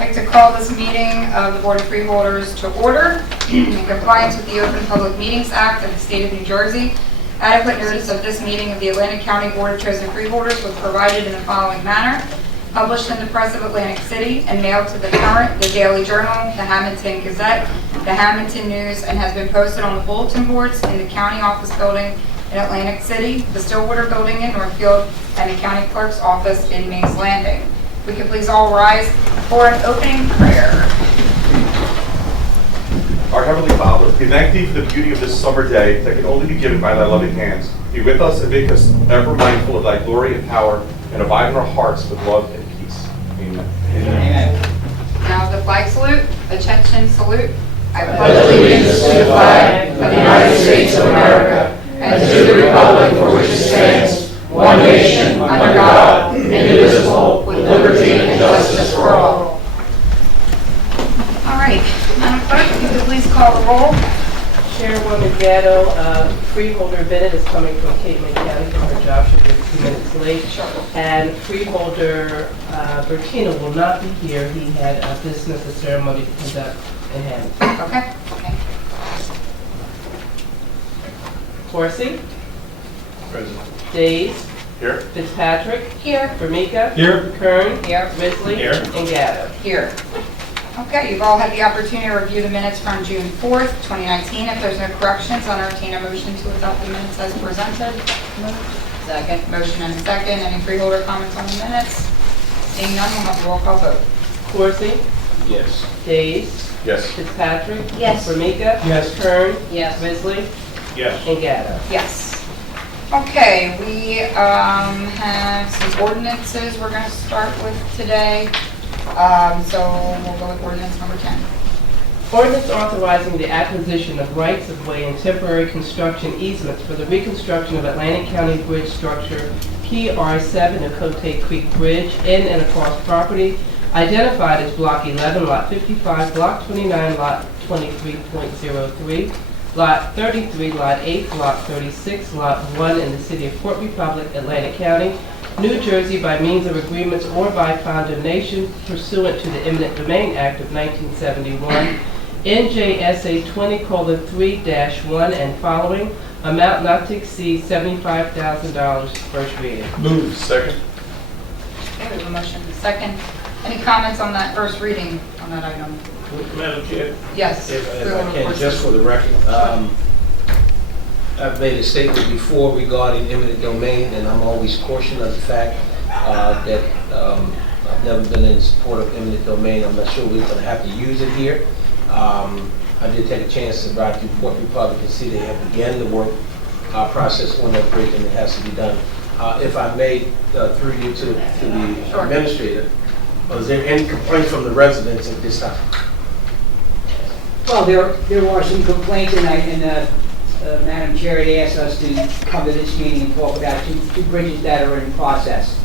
I'd like to call this meeting of the Board of Freeholders to order. In compliance with the Open Public Meetings Act of the State of New Jersey, adequate notice of this meeting of the Atlantic County Board of Chosen Freeholders was provided in the following manner. Published in the Press of Atlantic City and mailed to the Current, the Daily Journal, the Hamilton Gazette, the Hamilton News, and has been posted on the bulletin boards in the County Office Building in Atlantic City, the Stillwater Building in Northfield, and the County Clerk's Office in Mays Landing. We can please all rise for an opening prayer. Our Heavenly Father, we thank Thee for the beauty of this summer day that can only be given by Thy loving hands. Be with us and make us ever mindful of Thy glory and power, and abide in our hearts with love and peace. Amen. Amen. Now the flag salute. Attention salute. I pledge allegiance to the flag of the United States of America and to the republic for which it stands, one nation, under God, indivisible, with liberty and justice for all. All right. Madam Clerk, if you could please call the roll. Chairwoman Gatto, Freeholder Bennett is coming from Cape May County for her job. She'll be a few minutes late. Sure. And Freeholder Bertina will not be here. He had a business, a ceremony to conduct in Hamilton. Okay. Corsi, Present. Days, Here. Fitzpatrick, Here. Vermica, Here. Kern, Here. Risley, Here. and Gatto. Here. Okay, you've all had the opportunity to review the minutes from June 4th, 2019. If there's no corrections, I'll entertain a motion to adopt the minutes as presented. Second. Motion and a second. Any freeholder comments on the minutes? Seeing none, we'll have a roll call vote. Corsi, Yes. Days, Yes. Fitzpatrick, Yes. Vermica, Yes. Kern, Yes. Risley, Yes. and Gatto. Yes. Okay, we have some ordinances we're going to start with today. So we'll go with ordinance number 10. Ordinance authorizing the acquisition of rights of way and temporary construction easements for the reconstruction of Atlantic County Bridge structure PR7 Ocote Creek Bridge in and across property identified as Block 11, Lot 55, Block 29, Lot 23.03, Lot 33, Lot 8, Block 36, Lot 1 in the city of Port Republic, Atlantic County, New Jersey, by means of agreements or by condemnation pursuant to the Eminent Domain Act of 1971, NJSA 20:3-1 and following, amount not to exceed $75,000, first reading. Move. Second. Okay, we have a motion and a second. Any comments on that first reading on that item? Madam Chair, Yes. if I Freeholder can, Corsi. just for the record, I've made a statement before regarding eminent domain, and I'm always cautioned of the fact that I've never been in support of eminent domain. I'm not sure we're going to have to use it here. I did take a chance to ride through Port Republic and see they have begun the work process on that bridge, and it has to be done. If I may, through you to the Sure. administrator, was there any complaints from the residents at this time? Well, there were some complaints, and Madam Chair had asked us to come to this meeting and talk about two bridges that are in process.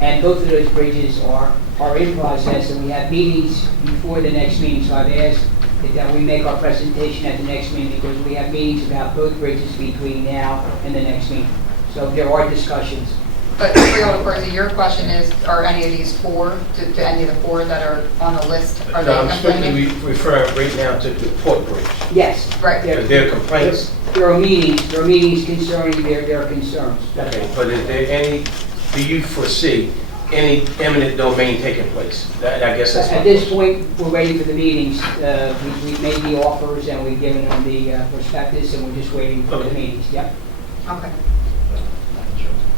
And both of those bridges are in process, and we have meetings before the next meeting. So I've asked that we make our presentation at the next meeting, because we have meetings about both bridges between now and the next meeting. So there are discussions. But Freeholder Corsi, your question is, are any of these four, to any of the four that are on the list, are No, I'm they strictly complaining? referring right now to the Port Bridge. Yes. Right. Is there complaints? There are meetings concerning their concerns. Okay, but is there any, do you foresee any eminent domain taking place? I guess that's my At this question. point, we're waiting for the meetings. We've made the offers and we've given them the prospectus, and we're just waiting for the Okay. meetings. Yep. Okay.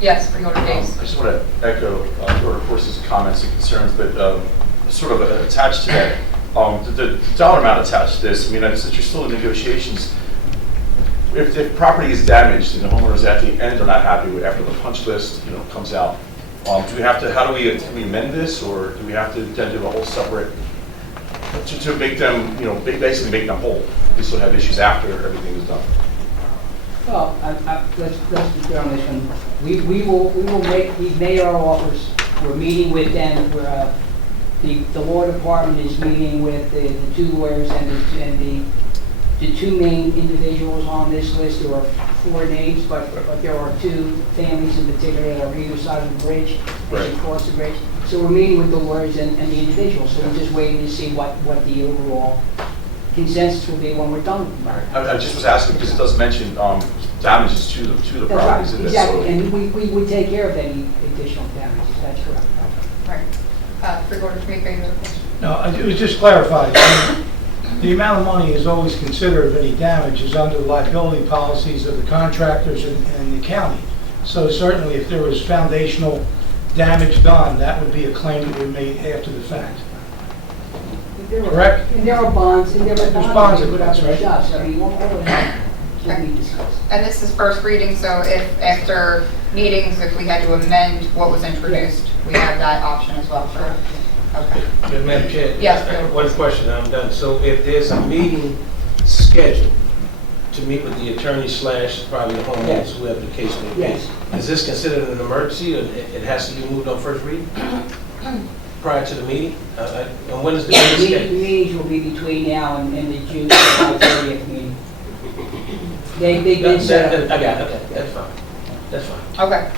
Yes, Freeholder Days. I just want to echo Freeholder Corsi's comments and concerns, but sort of attached to that, the dollar amount attached to this. I mean, since you're still in negotiations, if property is damaged and the homeowners at the end are not happy with after the punch list, comes out, do we have to? How do we can we amend this, or do we have to then do a whole separate to make them, basically make them whole? We still have issues after everything is done. Well, let's be clear on this one. We've made our offers. We're meeting with them. The law department is meeting with the two lawyers and the two main individuals on this list. There are 4 names, but there are 2 families in particular that are on either side of the bridge, Right. across the bridge. So we're meeting with the lawyers and the individuals, so we're just waiting to see what the overall consensus will be when we're done with the matter. I just was asking because it does mention damages to the That's right, properties in this. exactly, So- and we would take care of any additional damages, that's correct. Right. Freeholder, Tamika, you have a question? No, it was just clarified. The amount of money is always considered of any damage is under the liability policies of the contractors and the county. So certainly if there was foundational damage done, that would be a claim that would be made after the fact. Correct? And there are bonds, and there are bonds bonds in that put out place, for right? jobs, I mean, all of that will be discussed. And this is first reading, so if after meetings, if we had to amend what was introduced, we have that option as well, sure. Okay. Madam Chair? Yes, Bill. One question, I'm done. So if there's a meeting scheduled to meet with the attorney / probably the homeowners, Yes. whoever the case may be, Yes. is this considered an emergency, or it has to be moved on first reading prior to the meeting? And when is the Yeah, meeting the scheduled? meetings will be between now and the June 30th meeting. They've been set up. I got it, okay, that's fine, that's fine. Okay.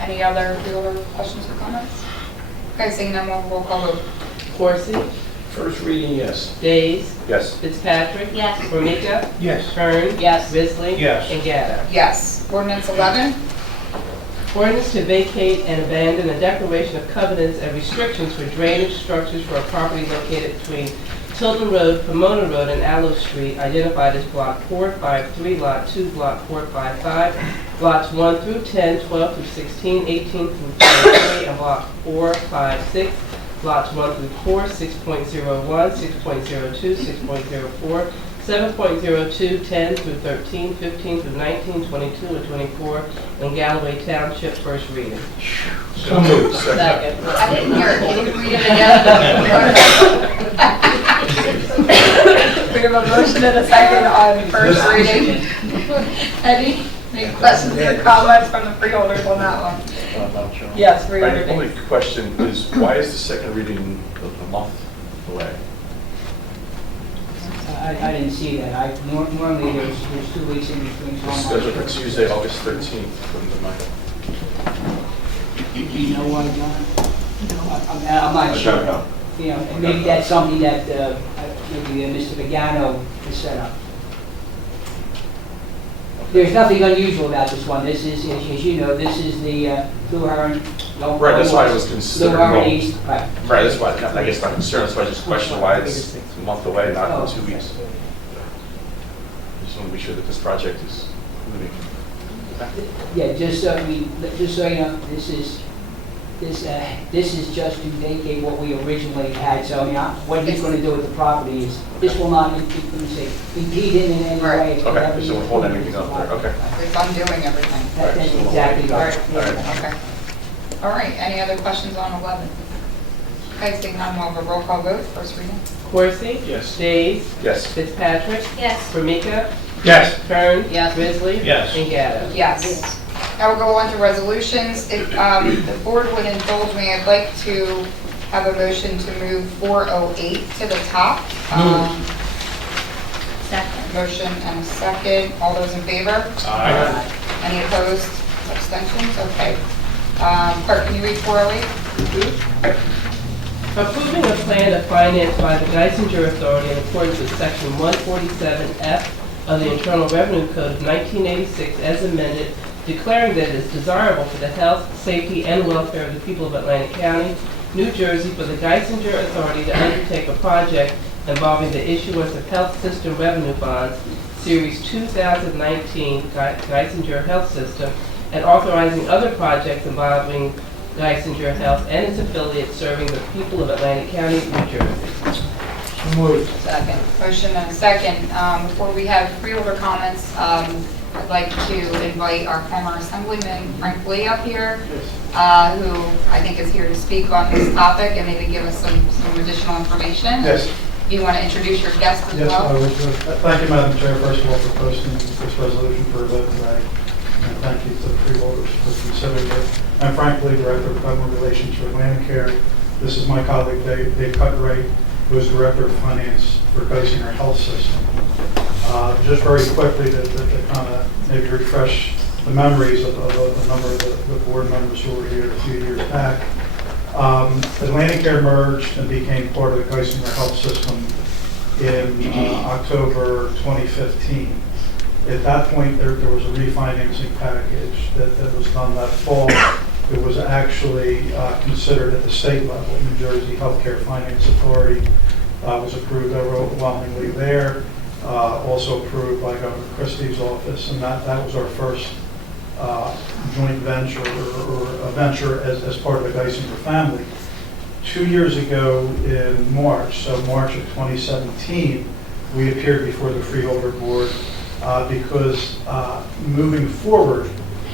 Any other questions or comments? Okay, seeing none, we'll roll call vote. Coursey, First reading, yes. Days, Yes. Fitzpatrick. Yes. Formica, Yes. Kern. Yes. Risley. Yes. And Gatto. Yes. Ordinance 11. Ordinance to vacate and abandon a declaration of covenants and restrictions for drainage structures for a property located between Tilden Road, Pomona Road, and Allo Street, identified as Block 453, Lot 2, Block 455, Lots 1 through 10, 12 through 16, 18 through 23, and Block 456, Lots 1 through 4, 6.01, 6.02, 6.04, 7.02, 10 through 13, 15 through 19, 22, and 24 in Galloway Township, first reading. So moved. Second. I didn't hear it. Can you read it again? We have a motion and a second on first reading. Any questions or comments from the freeholders on that one? Madam Chairman? Yes, My Freeholder only Days. question is, why is the second reading a month away? I didn't see that. Normally there's 2 weeks in between. so I'm not Scheduled for sure. Tuesday, August 13th, according to my... You know why, John? I'm not I sure. don't know. You know, and maybe that's something that maybe Mr. Pagano has set up. There's nothing unusual about this one. This is, as you know, this is the Blue Heron. Right, that's why it was considered Blue Heron long. East. Right. Right, that's why, I guess my concern, that's why I just question why it's a month away, not 2 weeks. I just want to be sure that this project is moving. Yeah, just so you know, this is just to vacate what we originally had. So, you know, what he's going to do with the property is, this will not, let me say, impede him in any way. It's gonna Okay, have so we'll hold anything up there, okay. It's undoing everything. That's exactly All right. right. Okay. All right, any other questions on 11? Okay, seeing none, we'll have a roll call vote, first reading. Coursey. Yes. Days, Yes. Fitzpatrick. Yes. Formica, Yes. Kern. Yes. Risley. Yes. And Gatto. Yes. Now we'll go on to resolutions. If the board would indulge me, I'd like to have a motion to move 408 to the top. Second. Motion and a second. All those in favor? Aye. Any opposed? Abstentions? Okay. Clerk, can you read 408? Approving a plan of finance by the Geisinger Authority in accordance with Section 147F of the Internal Revenue Code of 1986 as amended, declaring that it is desirable for the health, safety, and welfare of the people of Atlantic County, New Jersey, for the Geisinger Authority to undertake a project involving the issuance of health system revenue bonds, Series 2019 Geisinger Health System, and authorizing other projects involving Geisinger Health and its affiliates serving the people of Atlantic County, New Jersey. So moved. Second. Motion and a second. Before we have freeholder comments, I'd like to invite our former Assemblyman Frank Lee up here, who I think is here to speak on this topic and maybe give us some additional information. Yes. Do you want to introduce your guest as Yes, I well? would. Thank you, Madam Chair, first of all, for posting this resolution for a vote today. And thank you to the freeholders for considering it. I'm Frank Lee, Director of Government Relations for Atlantic Care. This is my colleague, Dave Cutright, who is Director of Finance for Geisinger Health System. Just very quickly to kind of maybe refresh the memories of a number of the board members who were here a few years back. Atlanticare merged and became part of the Geisinger Health System in October 2015. At that point, there was a refinancing package that was done that fall. It was actually considered at the state level. New Jersey Healthcare Finance Authority was approved overwhelmingly there, also approved by Governor Christie's office, and that was our first joint venture or a venture as part of the Geisinger family. 2 years ago in March, so March of 2017, we appeared before the Freeholder Board because moving forward,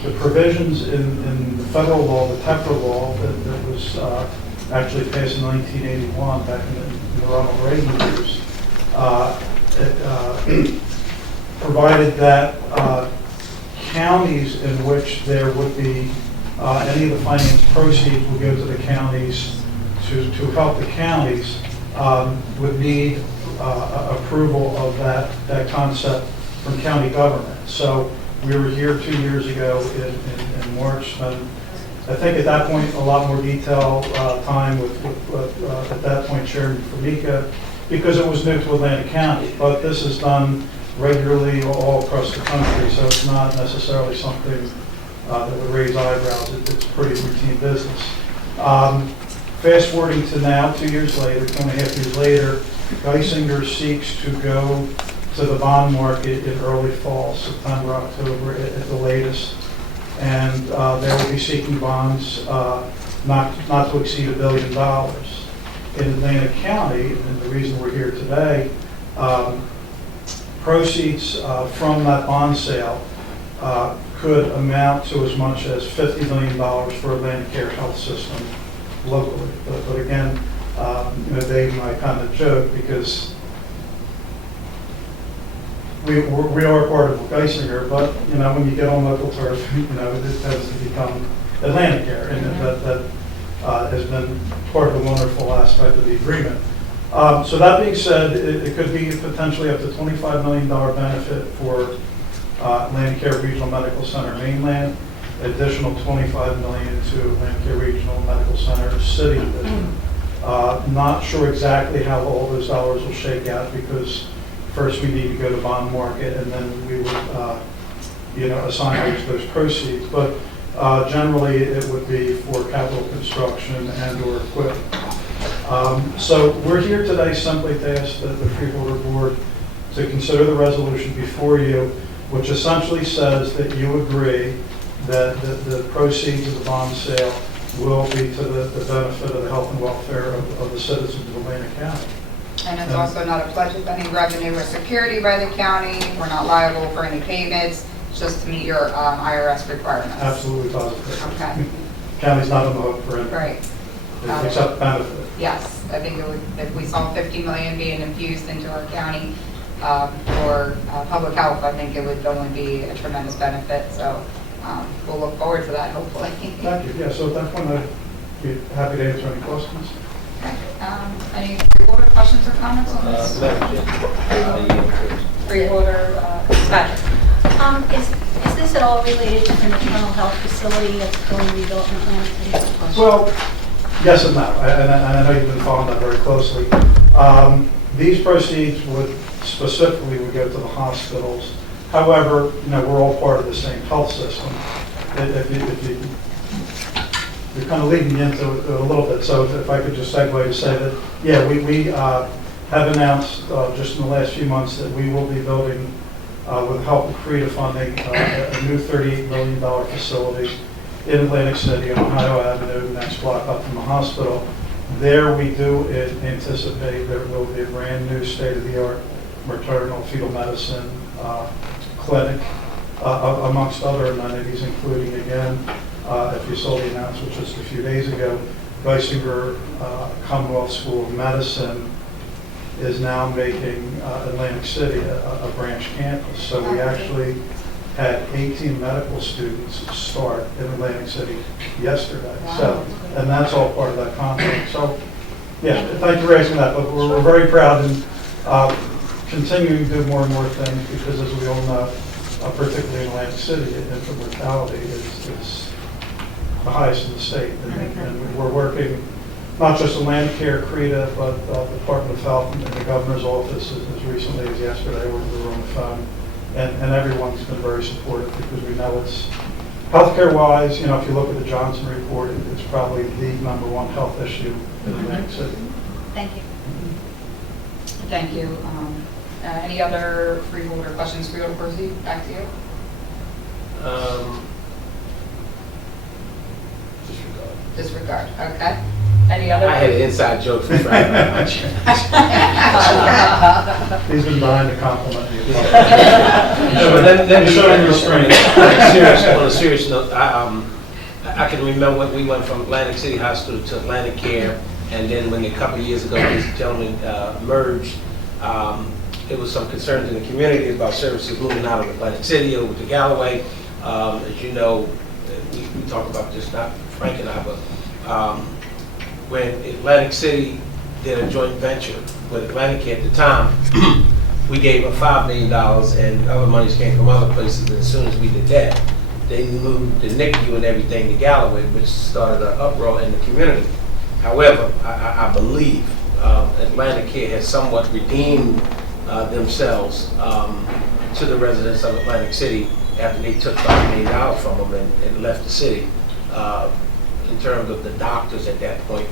the provisions in the federal law, the TEPRA law that was actually passed in 1981 back in the Ronald Reagan years, provided that counties in which there would be any of the finance proceeds would go to the counties to help the counties would need approval of that concept from county government. So we were here 2 years ago in March, and I think at that point a lot more detail time with at that point Chairman Formica, because it was new to Atlantic County. But this is done regularly all across the country, so it's not necessarily something that would raise eyebrows. It's pretty routine business. Fast forwarding to now, 2 years later, 2.5 years later, Geisinger seeks to go to the bond market in early fall, September, October at the latest. And they will be seeking bonds not to exceed $1 billion. In Atlantic County, and the reason we're here today, proceeds from that bond sale could amount to as much as $50 million for Atlanticare Health System locally. But again, Dave and I kind of joke because we are part of Geisinger, but when you get on local turf, it tends to become Atlanticare, and that has been part of the wonderful aspect of the agreement. So that being said, it could be potentially up to $25 million benefit for Atlanticare Regional Medical Center Mainland, additional $25 million to Atlanticare Regional Medical Center City. Not sure exactly how all those dollars will shake out, because first we need to go to bond market, and then we would assign those proceeds. But generally it would be for capital construction and or equipment. So we're here today simply to ask the Freeholder Board to consider the resolution before you, which essentially says that you agree that the proceeds of the bond sale will be to the benefit of the health and welfare of the citizens of Atlantic County. And it's also not a pledge of any revenue or security by the county. We're not liable for any payments, just to meet your IRS requirements. Absolutely positive. Okay. County's not on the hook for anything. Right. Except benefit. Yes, I think it would, if we saw $50 million being infused into our county for public health, I think it would only be a tremendous benefit. So we'll look forward to that, hopefully. Thank you. Yeah, so at that point, I'd be happy to answer any questions. Okay. Any freeholder questions or comments on this? Freeholder, Patrick. Is this at all related to the maternal health facility that's going to be built in Atlantic? Well, yes and no, and I know you've been following that very closely. These proceeds specifically would go to the hospitals. However, we're all part of the same health system. You're kind of leading me into it a little bit, so if I could just segue to say that, yeah, we have announced just in the last few months that we will be building, with help of CREDA funding, a new $38 million facility in Atlantic City on Ohio Avenue, next block up from the hospital. There we do anticipate there will be a brand new state-of-the-art maternal fetal medicine clinic, amongst other amenities, including, again, if you saw the announcement just a few days ago, Geisinger Commonwealth School of Medicine is now making Atlantic City a branch campus. So we actually had 18 medical students start in Atlantic City yesterday. Wow. So, and that's all part of that contract. So, yeah, thank you for asking that. But we're very proud and continuing to do more and more things, because as we all know, particularly in Atlantic City, infant mortality is the highest in the state. And we're working, not just Atlanticare, CRETA, but the Department of Health and the governor's office as recently as yesterday, we were on the phone. And everyone's been very supportive because we know it's, healthcare-wise, if you look at the Johnson report, it's probably the #1 health issue in Atlantic City. Thank you. Thank you. Any other freeholder questions? Freeholder Percy, back to you. Disregard. Disregard, okay. Any other? I had an inside joke for Friday night. He's been behind the compliment. No, but let me Showing restraint. On a serious note, I can remember when we went from Atlantic City Hospital to Atlanticare, and then when a couple of years ago this gentleman merged, there was some concerns in the community about services moving out of Atlantic City over to Galloway. As you know, we talk about this, not Frank and I, but when Atlantic City did a joint venture with Atlanticare at the time, we gave them $5 million and other monies came from other places. And as soon as we did that, they moved the NICU and everything to Galloway, which started an uproar in the community. However, I believe Atlanticare has somewhat redeemed themselves to the residents of Atlantic City after they took $5 million from them and left the city. In terms of the doctors at that point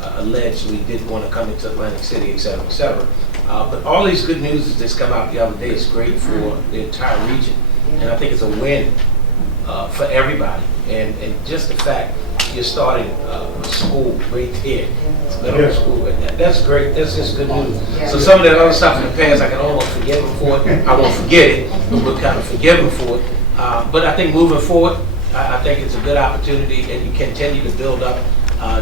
allegedly didn't want to come into Atlantic City, et cetera, et cetera. But all these good news that's come out the other day is great for the entire region. And I think it's a win for everybody. And just the fact you're starting a school right there, it's middle school, and that's great. That's just good news. So some of that other stuff in the past, I can almost forgive them for it. I won't forget it, but we'll kind of forgive them for it. But I think moving forward, I think it's a good opportunity, and you continue to build up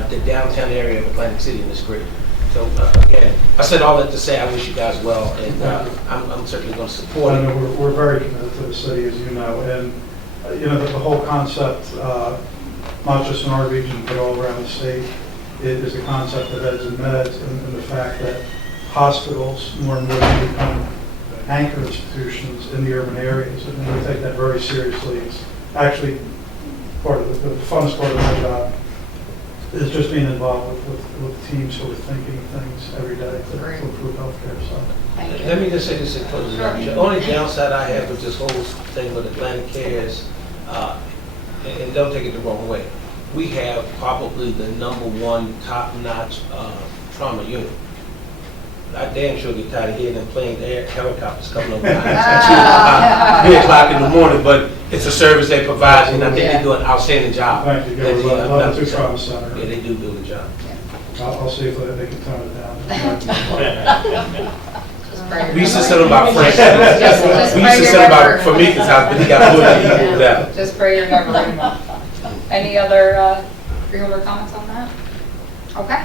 the downtown area of Atlantic City, and it's great. So again, I said all that to say I wish you guys well, and I'm certainly going to support I Uh, know it. we're very committed to the city, as you know, and the whole concept, not just in our region, but all around the state, it is a concept of eds and meds, and the fact that hospitals more and more become anchor institutions in the urban areas, and we take that very seriously. It's actually part of the funnest part of my job is just being involved with teams who are thinking of things every day to improve healthcare. So. Thank you. Let me just say this in closing. The only downside I have with this whole thing with Atlanticare is, and don't take it the wrong way, we have probably the #1 top-notch trauma unit. I damn sure get tired of hearing them playing air helicopters coming over at 3 o'clock in the morning, but it's a service they provide, and I think they do an outstanding job. Thank you. Go to level 2 trauma center. Yeah, they do a job. I'll see if they can tone it down. We used to send them about Frank. Just We pray used to you're send them never- about Famika's house, but he got moved and he moved out. Just pray you're never in one. Any other freeholder comments on that? Okay.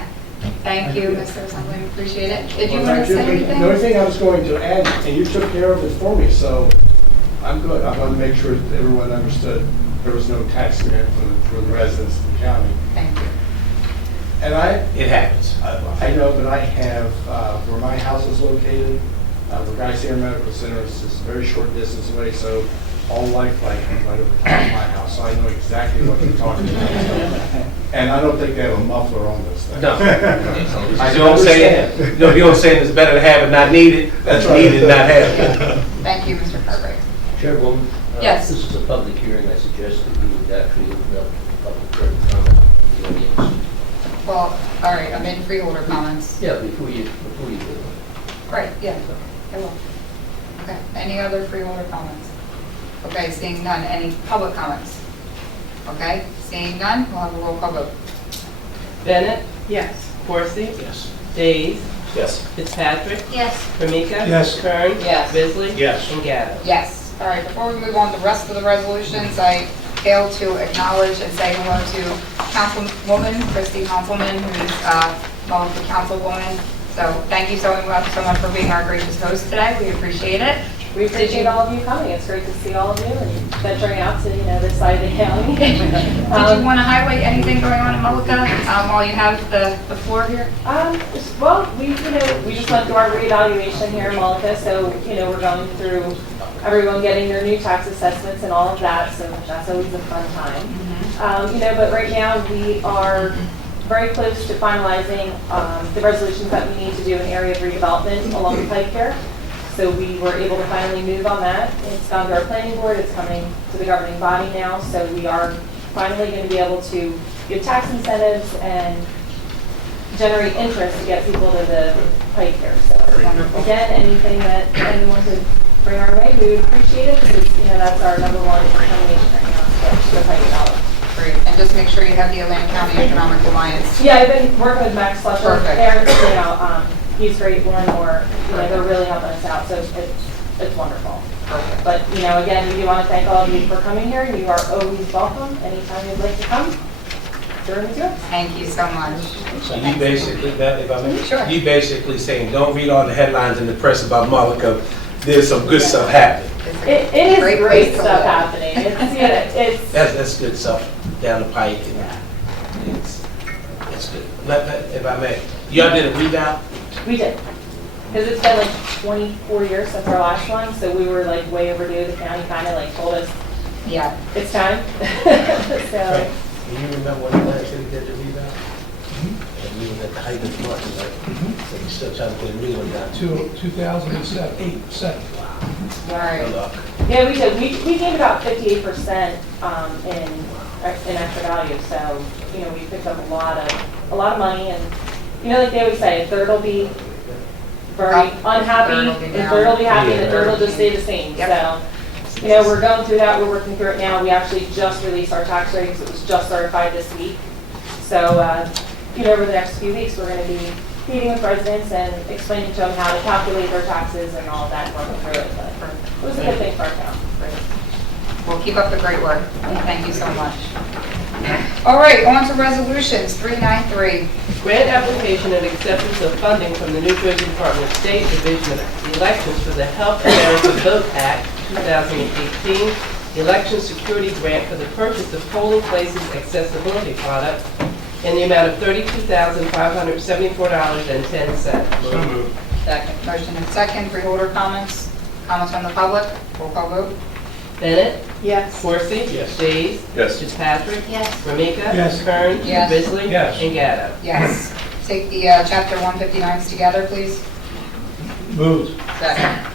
Thank you, Mr. Assemblyman, appreciate it. Did you want to say anything? The only thing I was going to add, and you took care of it for me, so I'm good. I want to make sure that everyone understood there was no tax grant for the residents of the county. Thank you. And It happens. I know, but I have, where my house is located, the Geisinger Medical Center is just a very short distance away, so all lifeline comes right over top of my house, so I know exactly what you're talking about. And I don't think they have a muffler on this thing. No. You know what I'm saying? You know what I'm saying? It's better to have it not needed than That's right. needed and not have it. Thank you, Mr. Cartwright. Chairwoman? Yes. This is a public hearing. I suggest that we would actually open up public comment in the audience. Well, all right, I'm in freeholder comments. Yeah, before you do it. Right, yeah, I will. Okay, any other freeholder comments? Okay, seeing none, any public comments? Okay, seeing none, we'll have a roll call vote. Bennett? Yes. Corsi? Yes. Days? Yes. Fitzpatrick? Yes. Famika? Yes. Kern? Yes. Bisley? Yes. And Gatto. Yes, all right, before we move on to the rest of the resolutions, I fail to acknowledge and say hello to Councilwoman Christy Councilman, who's the councilwoman. So thank you so much for being our gracious host today, we appreciate it. We appreciate all of you coming. It's great to see all of you and venturing out to, this side of the county. Did you want to highlight anything going on in Mullica while you have the floor here? Well, we just went through our reevaluation here in Mullica, so, we're going through everyone getting their new tax assessments and all of that, so that's always a fun time. But right now, we are very close to finalizing the resolutions that we need to do in area of redevelopment along the Pike here. So we were able to finally move on that. It's gone to our planning board, it's coming to the governing body now, so we are finally going to be able to give tax incentives and generate interest to get people to the Pike here. So again, anything that anyone could bring our way, we would appreciate it, because that's our number one determination right now, so the Pike development. Great. And just make sure you have the Atlantic County Economic Alliance. Yeah, I've been working with Max Fletcher. Perfect. He's great, Lauren Moore, they're really helping us out, so it's wonderful. Perfect. But, again, we do want to thank all of you for coming here. You are always welcome anytime you'd like to come. During the tour. Thank you so much. So you basically, Beth, if I may, Sure. you basically saying, don't read all the headlines in the press about Mullica. There's some good stuff happening. It is Great great place to stuff live. happening. It's That's good stuff down the pike. And it's good. If I may, y'all did a rebound? we did. Because it's been like 24 years since our last one, so we were like way overdue. The county kind of like told us Yeah. it's time. So. Can you remember when the last city did the rebound? And we were at the height of the market, right? So you still trying to put a new one down. 2007, 8, 7. All right. Good luck. Yeah, we did. We gained about 58% in extra value. So, we picked up a lot of money, and like they always say, a third will be very unhappy, Third will be a down. third will be happy, and a third will just stay the same. Yep. So, we're going through that. We're working through it now. We actually just released our tax rates. It was just certified this week. So, over the next few weeks, we're going to be meeting with residents and explaining to them how to calculate their taxes and all of that, and working through it. But it was a good thing for our town. Well, keep up the great work. Thank you so much. All right, on to resolutions, 393. Grant application and acceptance of funding from the New Jersey Department of State Division of Elections for the Help America Vote Act 2018 Election Security Grant for the purchase of polling places accessibility products in the amount of $32,574.10. So moved. Second. Motion and second. Freeholder comments? Comments from the public? Roll call vote. Bennett? Yes. Coursey? Yes. Days? Yes. Fitzpatrick? Yes. Ramika? Yes. Kern? Yes. Bisley? Yes. And Gatto? Yes. Take the Chapter 159s together, please. Moved. Second.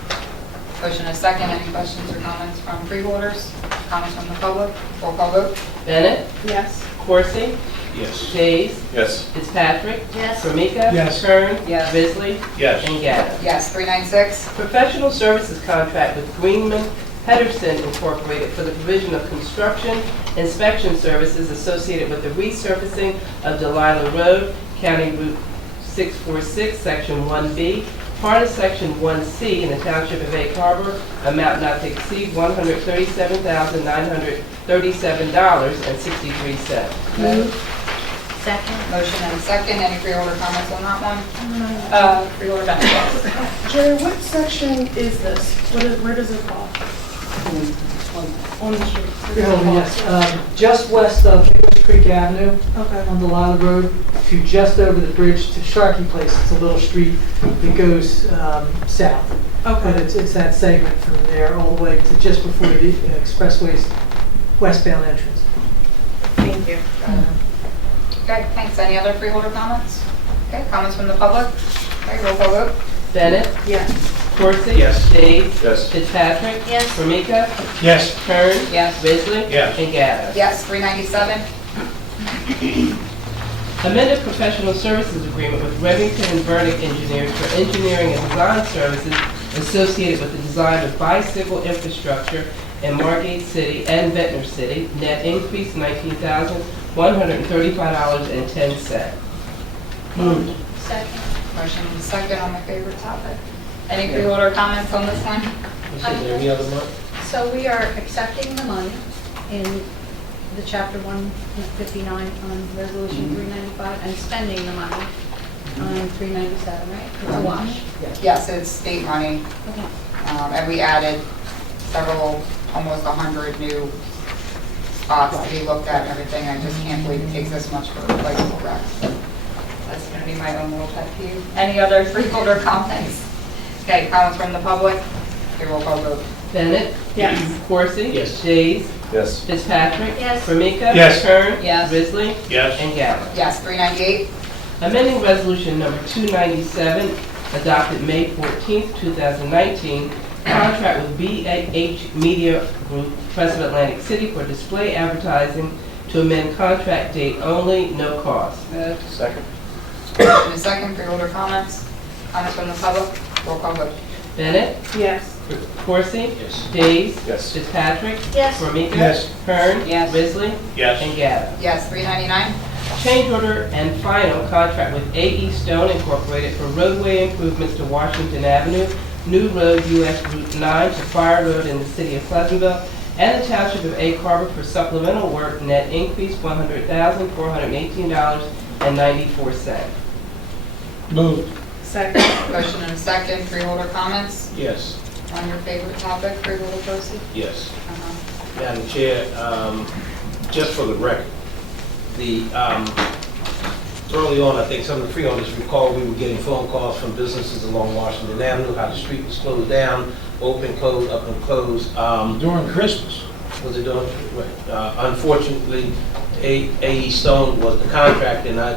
Motion and second. Any questions or comments from freeholders? Comments from the public? Roll call vote. Bennett? Yes. Coursey? Yes. Days? Yes. Fitzpatrick? Yes. Ramika? Yes. Kern? Yes. Bisley? Yes. And Gatto? Yes. 396. Professional services contract with Greenman Pedersen Incorporated for the provision of construction inspection services associated with the resurfacing of Delilah Road, County Route 646, Section 1B, part of Section 1C in the Township of Egg Harbor, amount not to exceed $137,937.63. Second. Motion and second. Any freeholder comments on that one? Freeholder Bennett. Yes. Jerry, what section is this? Where does it fall? On the street? Where does it fall? Yes, just west of Nicholas Creek Avenue Okay. on Delilah Road to just over the bridge to Sharkey Place. It's a little street that goes south. But Okay. it's that segment from there all the way to just before the expressway's westbound entrance. Thank you. Okay, thanks. Any other freeholder comments? Okay, comments from the public? Okay, roll call vote. Bennett? Yes. Coursey? Yes. Days? Yes. Fitzpatrick? Yes. Ramika? Yes. Kern? Yes. Bisley? Yes. And Gatto? Yes. 397. Amended professional services agreement with Remington and Vernick Engineers for engineering and design services associated with the design of bicycle infrastructure in Margate City and Ventnor City. Net increase $19,135.10. Moved. Second. Motion and second on my favorite topic. Any freeholder comments on this one? Is there any other month? So we are accepting the money in the Chapter 159 on Resolution 395 and spending the money on 397, right? It's a wash. Yes, it's state money. Okay. And we added several, almost 100 new spots to be looked at and everything. I just can't believe it takes this much for replaceable recs. That's going to be my own little pet peeve. Any other freeholder comments? Okay, comments from the public? Okay, roll call vote. Bennett. Yes. Coursey. Yes. Days. Yes. Fitzpatrick. Yes. Formica. Yes. Kern. Yes. Risley. Yes. And Gallo. Yes, 398. Amending Resolution Number 297, adopted May 14th, 2019, contract with BH Media Group, President Atlantic City for display advertising to amend contract date only, no cost. Moved. Second. Motion is second. Freeholder comments? Comments from the public? Roll call vote. Bennett. Yes. Coursey. Yes. Days. Yes. Fitzpatrick. Yes. Formica. Yes. Kern. Yes. Risley. Yes. And Gallo. Yes, 399. Change order and final contract with A.E. Stone Incorporated for roadway improvements to Washington Avenue, New Road, U.S. Route 9 to Fire Road in the city of Pleasantville, and the Township of Egg Harbor for supplemental work, net increase $100,418.94. Moved. Second. Motion and a second. Freeholder comments? Yes. On your favorite topic, Freeholder Percy? Yes. Uh-huh. Madam Chair, just for the record, early on, I think some of the freeholders recall we were getting phone calls from businesses along Washington Avenue, how the street was closed down, open, closed, up and closed. During Christmas. Was it doing? Unfortunately, A.E. Stone was the contractor, and I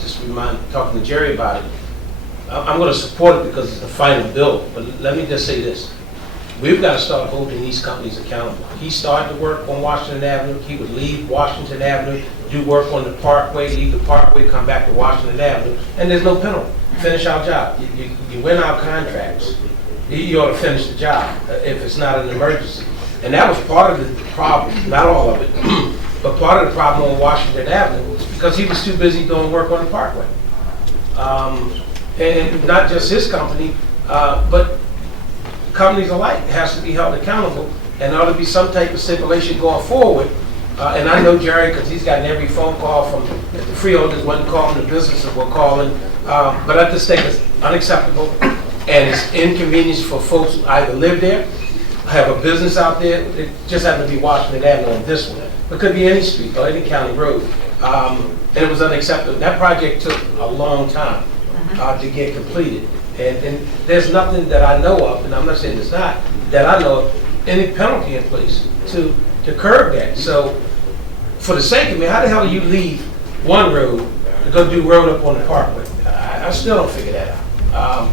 just talking to Jerry about it. I'm going to support it because it's the final bill, but let me just say this. We've got to start holding these companies accountable. He started to work on Washington Avenue. He would leave Washington Avenue, do work on the Parkway, leave the Parkway, come back to Washington Avenue, and there's no penalty. Finish our job. You win our contracts, you ought to finish the job if it's not an emergency. And that was part of the problem, not all of it, but part of the problem on Washington Avenue because he was too busy doing work on the Parkway. And not just his company, but companies alike has to be held accountable, and there ought to be some type of stipulation going forward. And I know Jerry, because he's gotten every phone call from the freeholders wasn't calling, the businesses were calling, but I just think it's unacceptable, and it's inconvenience for folks who either live there, have a business out there. It just happened to be Washington Avenue on this one. It could be any street or any county road, and it was unacceptable. That project took a long time to get completed. And there's nothing that I know of, and I'm not saying it's not, that I know of any penalty in place to curb that. So, for the sake of me, how the hell do you leave one road to go do road up on the Parkway? I still don't figure that out.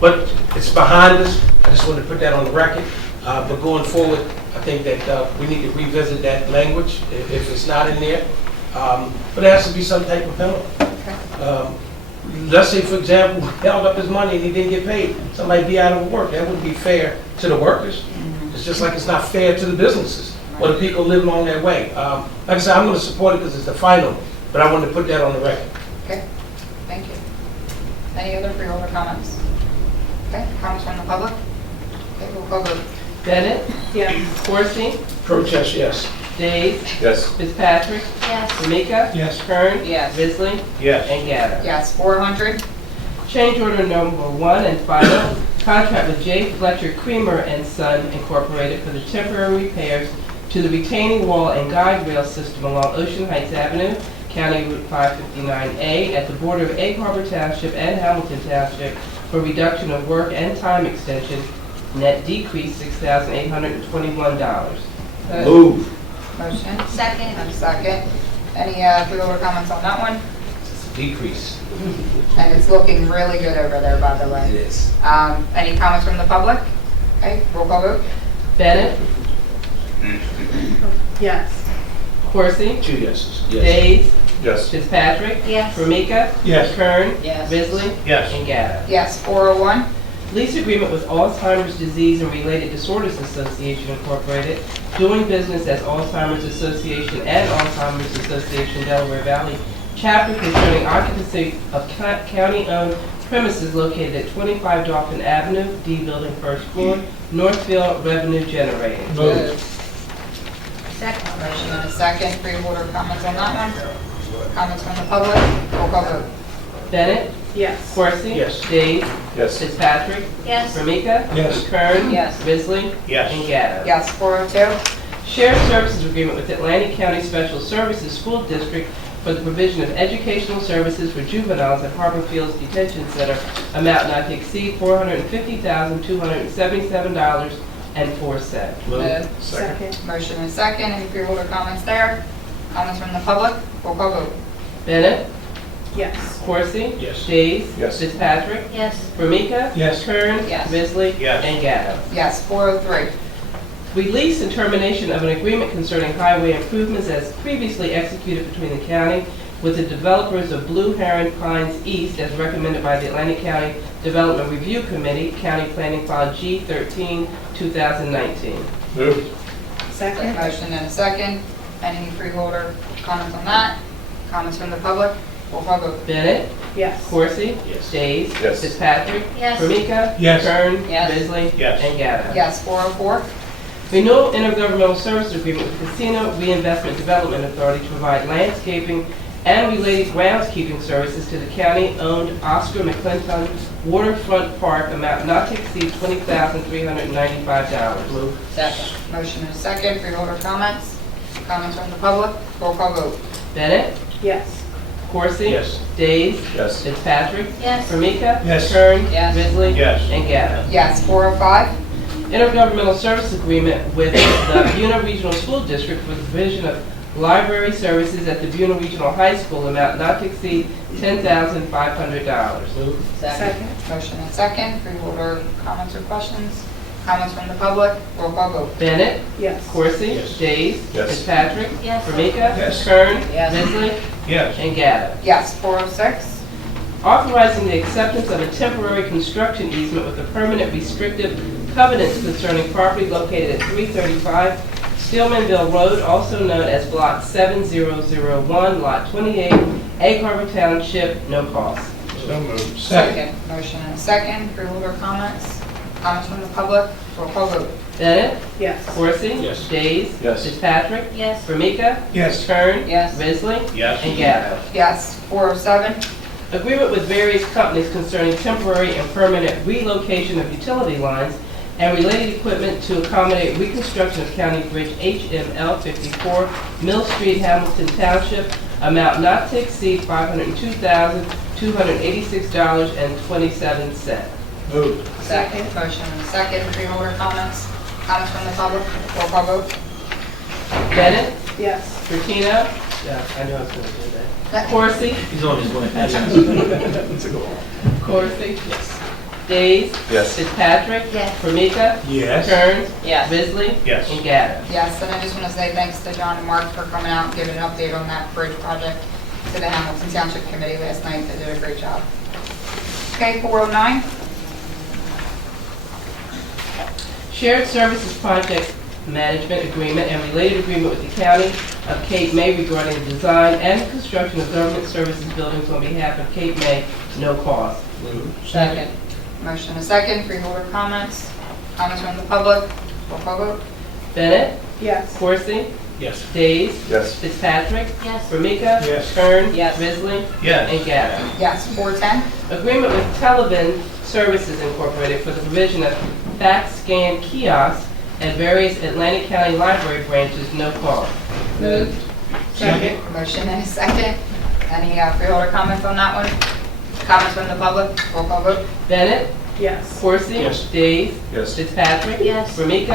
But it's behind us. I just wanted to put that on the record. But going forward, I think that we need to revisit that language if it's not in there. But there has to be some type of penalty. Let's say, for example, he held up his money and he didn't get paid. Somebody be out of work. That wouldn't be fair to the workers. It's just like it's not fair to the businesses or the people living along that way. Like I said, I'm going to support it because it's the final, but I wanted to put that on the record. Okay, thank you. Any other freeholder comments? Okay, comments from the public? Okay, we'll go vote. Bennett. Yes. Coursey. Protest, yes. Days. Yes. Fitzpatrick. Yes. Formica. Yes. Kern. Yes. Risley. Yes. And Gallo. Yes, 400. Change order number 1 and final, contract with J. Fletcher Creamer and Son Incorporated for the temporary repairs to the retaining wall and guide rail system along Ocean Heights Avenue, County Route 559A, at the border of Egg Harbor Township and Hamilton Township for reduction of work and time extension, net decrease $6,821. Move. Motion. Second. And second. Any freeholder comments on that one? Decrease. And it's looking really good over there, by the It way. is. Any comments from the public? Okay, roll call vote. Bennett. Yes. Coursey. 2 yeses. Yes. Days. Yes. Fitzpatrick. Yes. Formica. Yes. Kern. Yes. Risley. Yes. And Gallo. Yes, 401. Lease agreement with Alzheimer's Disease and Related Disorders Association Incorporated, doing business as Alzheimer's Association and Alzheimer's Association Delaware Valley chapter concerning occupancy of county-owned premises located at 25 Dolphin Avenue, D Building, first floor, Northfield Revenue Generating. Moved. Second. Motion and a second. Freeholder comments on that one? Comments from the public? Roll call vote. Bennett. Yes. Coursey. Yes. Days. Yes. Fitzpatrick. Yes. Formica. Yes. Kern. Yes. Risley. Yes. And Gatto. Yes, 402. Shared Services Agreement with Atlantic County Special Services School District for the provision of educational services for juveniles at Harbor Fields Detention Center, amount not to exceed $450,277 and 4 cents. Move. Second. Motion and second. Any freeholder comments there? Comments from the public? Roll call vote. Bennett, Yes. Coursey. Yes. Days. Yes. Fitzpatrick. Yes. Formica. Yes. Kern. Yes. Bisley. Yes. And Gatto. Yes, 403. Release and termination of an agreement concerning highway improvements as previously executed between the county with the developers of Blue Heron Pines East as recommended by the Atlantic County Development Review Committee, County Planning File G13, 2019. Moved. Second. Motion and a second. Any freeholder comments on that? Comments from the public? Roll call vote. Bennett, Yes. Coursey. Yes. Days. Yes. Fitzpatrick. Yes. Formica. Yes. Kern. Yes. Bisley. Yes. And Gatto. Yes, 404. Renewal intergovernmental service agreement with Casino Reinvestment Development Authority to provide landscaping and related groundskeeping services to the county-owned Oscar McClinton Waterfront Park, amount not to exceed $20,395. Move. Second. Motion and second. Freeholder comments? Comments from the public? Roll call vote. Bennett, Yes. Coursey. Yes. Days. Yes. Fitzpatrick. Yes. Formica. Yes. Kern. Yes. Bisley. Yes. And Gatto. Yes, 405. Intergovernmental service agreement with the Buena Regional School District for the provision of library services at the Buena Regional High School, amount not to exceed $10,500. Move. Second. Motion and second. Freeholder comments or questions? Comments from the public? Roll call vote. Bennett, Yes. Coursey. Yes. Days. Yes. Fitzpatrick. Yes. Formica. Yes. Kern. Yes. Bisley. Yes. And Gatto. Yes, 406. Authorizing the acceptance of a temporary construction easement with a permanent restrictive covenants concerning property located at 335 Stillmanville Road, also known as Block 7001, Lot 28, Egg Harbor Township, no cost. So moved. Second. Motion and second. Freeholder comments? Comments from the public? Roll call vote. Bennett, Yes. Coursey. Yes. Days. Yes. Fitzpatrick. Yes. Formica. Yes. Kern. Yes. Bisley. Yes. And Gatto. Yes, 407. Agreement with various companies concerning temporary and permanent relocation of utility lines and related equipment to accommodate reconstruction of County Bridge HML 54, Mill Street, Hamilton Township, amount not to exceed $502,286.27. Moved. Second. Motion and second. Freeholder comments? Comments from the public? Roll call vote. Bennett, Yes. Bertino, yeah, I knew I was going to do that. Coursey, He's on his way. Coursey. Yes. Days. Yes. Fitzpatrick. Yes. Formica. Yes. Kern. Yes. Bisley. Yes. And Gatto. Yes, and I just want to say thanks to John and Mark for coming out and giving an update on that bridge project to the Hamilton Township Committee last night. They did a great job. Okay, 409. Shared Services Project Management Agreement and related agreement with the County of Cape May regarding the design and construction of government services buildings on behalf of Cape May, no cost. Move. Second. Motion and second. Freeholder comments? Comments from the public? Roll call vote. Bennett, Yes. Coursey, Yes. Days, Yes. Fitzpatrick, Yes. Formica, Yes. Kern, Yes. Bisley, Yes. and Gatto. Yes, 410. Agreement with Televin Services Incorporated for the provision of fax scan kiosks at various Atlantic County library branches, no cost. Moved. Second. Motion and a second. Any freeholder comments on that one? Comments from the public? Roll call vote. Bennett, Yes. Coursey, Yes. Days, Yes. Fitzpatrick, Yes. Formica,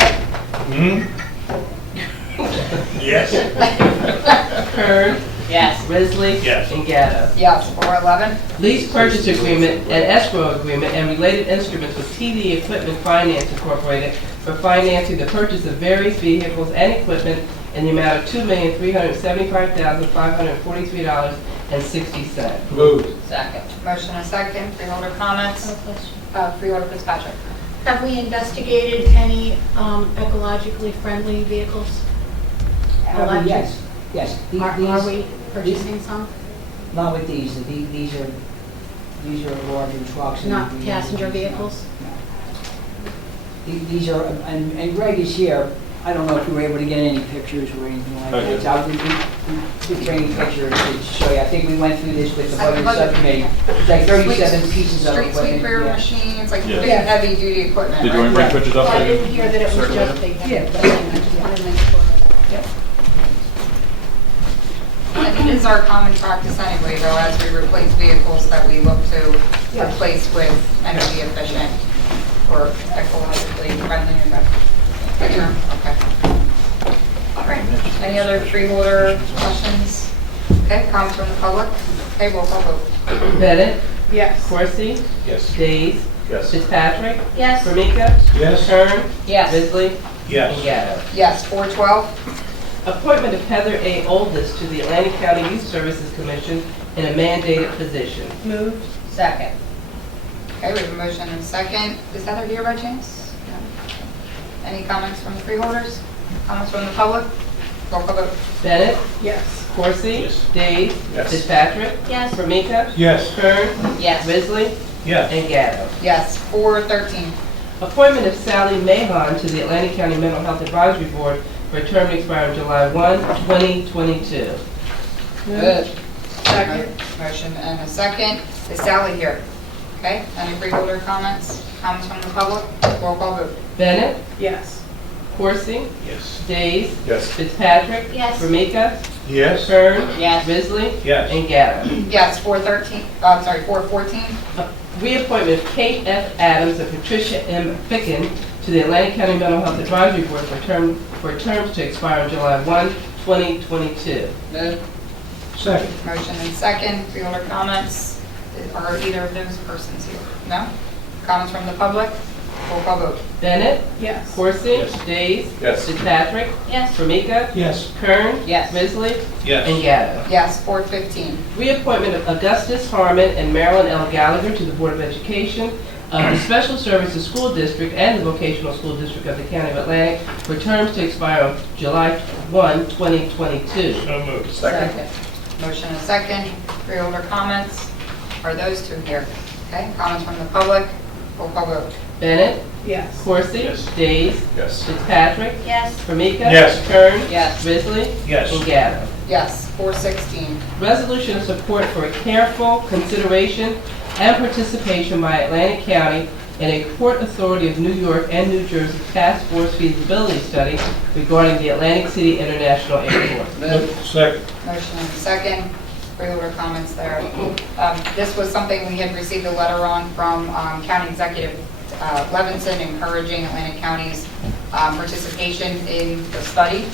Yes. Kern, Yes. Risley, Yes. and Gatto. Yes, 411. Lease purchase agreement and escrow agreement and related instruments with TD Equipment Finance Incorporated for financing the purchase of various vehicles and equipment in the amount of $2,375,543.60. Moved. Second. Motion and second. Freeholder comments? No question. Freeholder Fitzpatrick. Have we investigated any ecologically friendly vehicles? Electric. Yes, yes. Are we purchasing some? Not with these. These are larger trucks. and Not we- passenger vehicles? No. These are, and Greg is here. I don't know if you were able to get any pictures or anything like I that. did. So we bring pictures to show you. I think we went through this with the budget subcommittee. It's like 37 pieces of Street equipment. sweeper yeah. machine, it's like Yeah. big heavy duty equipment, Did you want to right? bring pictures up? Well, I didn't hear that it was Circle just it. big. Yeah. But I just wanted to make sure. And it is our common practice anyway, though, as we replace vehicles that we look to replace with energy efficient or ecologically friendly. Second term, okay. All right, any other freeholder questions? Okay, comments from the public? Okay, roll call vote. Bennett, Yes. Corsi, Yes. Days, Yes. Fitzpatrick, Yes. Formica, Yes. Kern, Yes. Bisley, and Yes. Gatto. Yes, 412. Appointment of Heather A. Oldest to the Atlantic County Youth Services Commission in a mandated position. Moved. Second. Okay, we have a motion and a second. Is Heather here by chance? No. Any comments from the freeholders? Comments from the public? Roll call vote. Bennett, Yes. Corsi, Yes. Days, Yes. Fitzpatrick, Yes. Formica, Yes. Kern, Yes. Bisley, Yes. and Gatto. Yes, 413. Appointment of Sally Mahon to the Atlantic County Mental Health Advisory Board for a term to expire on July 1, 2022. Good. Second. Motion and a second. Is Sally here? Okay, any freeholder comments? Comments from the public? Roll call vote. Bennett, Yes. Corsi, Yes. Days, Yes. Fitzpatrick, Yes. Formica, Yes. Kern, Yes. Bisley, Yes. and Gatto. Yes, 413, I'm sorry, 414. Reappointment of Kate F. Adams and Patricia M. Ficken to the Atlantic County Mental Health Advisory Board for terms to expire on July 1, 2022. Second. Motion and second. Freeholder comments? Are either of those persons here? No? Comments from the public? Roll call vote. Bennett, Yes. Corsi, Yes. Days, Yes. Fitzpatrick, Yes. Formica, Yes. Kern, Yes. Bisley, Yes. and Gatto. Yes, 415. Reappointment of Augustus Harmon and Marilyn L. Gallagher to the Board of Education of the Special Services School District and the Vocational School District of the County of Atlantic for terms to expire on July 1, 2022. So moved. Second. Motion and second. Freeholder comments? Are those two here? Okay, comments from the public? Roll call vote. Bennett, Yes. Corsi, Yes. Days, Yes. Fitzpatrick, Yes. Formica, Yes. Kern, Yes. Bisley, Yes. and Gatto. Yes, 416. Resolution of support for a careful consideration and participation by Atlantic County in a Port Authority of New York and New Jersey Task Force feasibility study regarding the Atlantic City International Airport. Second. Motion and second. Freeholder comments there. This was something we had received a letter on from County Executive Levinson encouraging Atlantic County's participation in the study.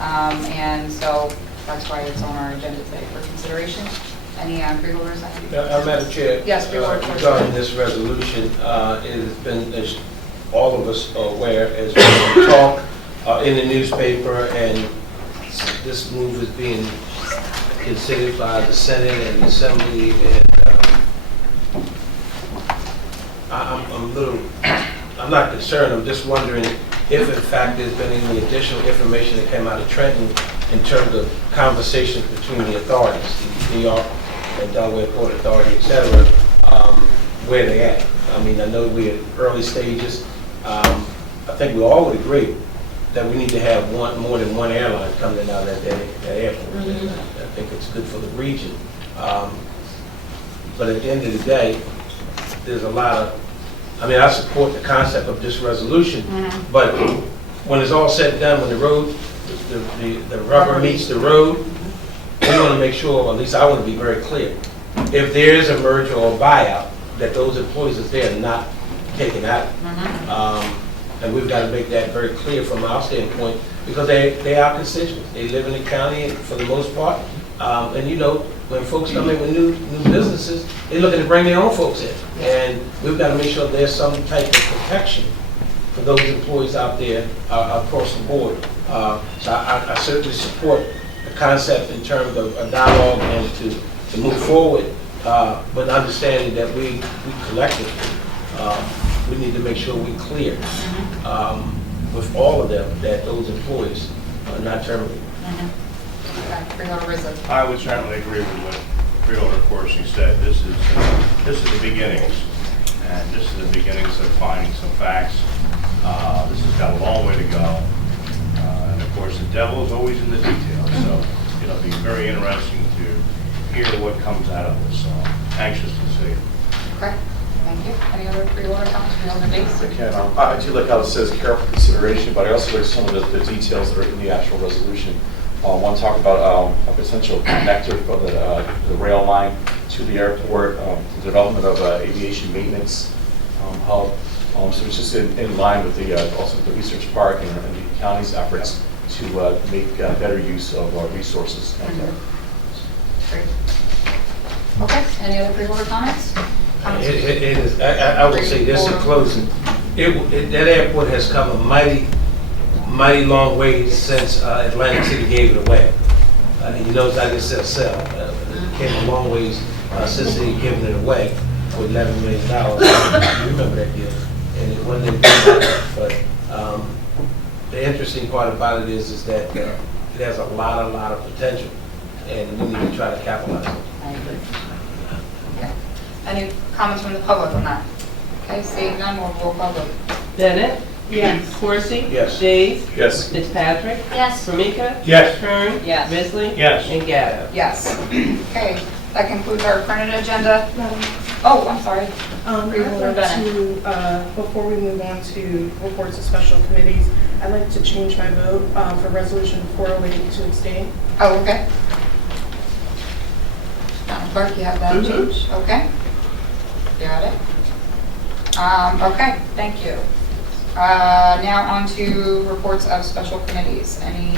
And so that's why it's on our agenda today for consideration. Any freeholders? Madam Chair. Yes, Freeholder. Regarding this resolution, it has been, as all of us are aware, as we talk in the newspaper, and this move is being considered by the Senate and the Assembly, and I'm not concerned, I'm just wondering if in fact there's been any additional information that came out of Trenton in terms of conversations between the authorities, the New York and Delaware Port Authority, et cetera, where they at. I mean, I know we're at early stages. I think we all would agree that we need to have more than one airline coming out of that airport. I think it's good for the region. But at the end of the day, there's a lot of, I support the concept of this resolution, but when it's all said and done, when the road, the rubber meets the road, we want to make sure, or at least I want to be very clear, if there is a merger or buyout, that those employees that's there are not taken out. And we've got to make that very clear from our standpoint, because they are constituents. They live in the county for the most part. And you know, when folks come in with new businesses, they're looking to bring their own folks in. And we've got to make sure there's some type of protection for those employees out there across the board. So I certainly support the concept in terms of a dialogue and to move forward, but understanding that we collectively, we need to make sure we're clear with all of them that those employees are not terminated. Okay, Freeholder Rizzo. I would certainly agree with what Freeholder Corsi said. This is the beginnings, and this is the beginnings of finding some facts. This has got a long way to go, and of course the devil is always in the details. So it'll be very interesting to hear what comes out of this. So anxious to see. Okay, thank you. Any other freeholder comments? Freeholder Davis? Again, I do like how it says careful consideration, but I also like some of the details that are in the actual resolution. I want to talk about a potential connector for the rail line to the airport, the development of aviation maintenance hub, So it's just in line with also the research park and the county's efforts to make better use of our resources. Great. Okay, any other pre-order comments? It is, I would say this in closing, that airport has come a mighty long way since Atlantic City gave it away. You notice I just said sell. It came a long ways since they given it away with $11 million. You remember that deal? And it wasn't but the interesting part about it is that it has a lot of potential, and we need to try to capitalize on it. I agree. Okay. Any comments from the public on that? Okay, seeing none, we'll roll call vote. Bennett? Yes. Coursey? Yes. Days? Yes. Fitzpatrick? Yes. Formika? Yes. Kern? Yes. Risley? Yes. And Gatto. Yes. Okay, that concludes our printed agenda. Madam, Oh, I'm sorry. I'd Freeholder like to, before we move on to reports of special committees, I'd like to change my vote for resolution 408 to abstain. Oh, okay. Madam Clerk, you have that change? Okay. Got it. Okay, thank you. Now on to reports of special committees. Any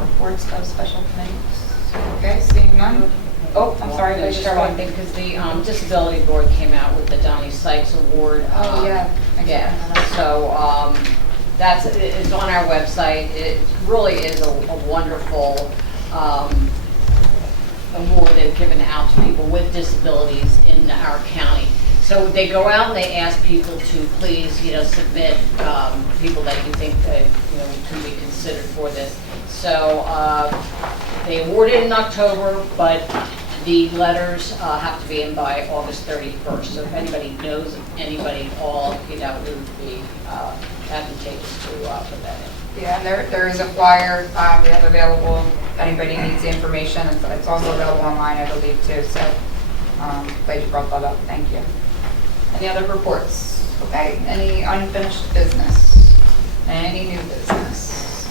reports of special committees? Okay, seeing none? Oh, I'm sorry, Vice Just Chair one White. thing, because the Disability Board came out with the Donnie Sykes Award. Oh, yeah. Yeah, so it's on our website. It really is a wonderful award they've given out to people with disabilities in our county. So they go out and they ask people to please, submit people that you think that, can be considered for this. So they awarded in October, but the letters have to be in by August 31st. So if anybody knows of anybody at all, it would be advantageous to put that in. Yeah, and there is a flyer we have available. If anybody needs the information, it's also available online, I believe, too. So glad you brought that up. Thank you. Any other reports? Okay. Any unfinished business? Any new business?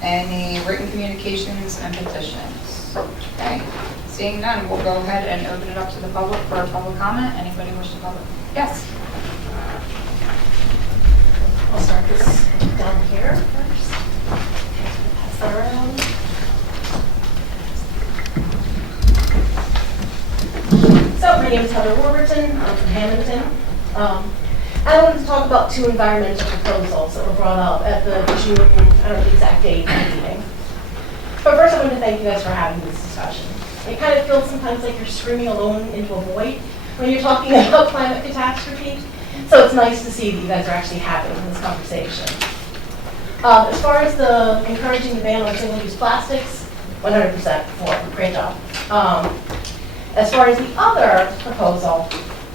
Any written communications and petitions? Okay. Seeing none, we'll go ahead and open it up to the public for a public comment. Anybody wish to public? Yes. I'll start this down here first. Pass that around. So my name is Heather Warburton. I'm from Hamilton. I wanted to talk about two environmental proposals that were brought up at the June, I don't know the exact date, meeting. But first I want to thank you guys for having this discussion. It kind of feels sometimes like you're screaming alone into a void when you're talking about climate catastrophe. So it's nice to see that you guys are actually having this conversation. As far as the encouraging the ban on single-use plastics, 100% for. Great job. As far as the other proposal,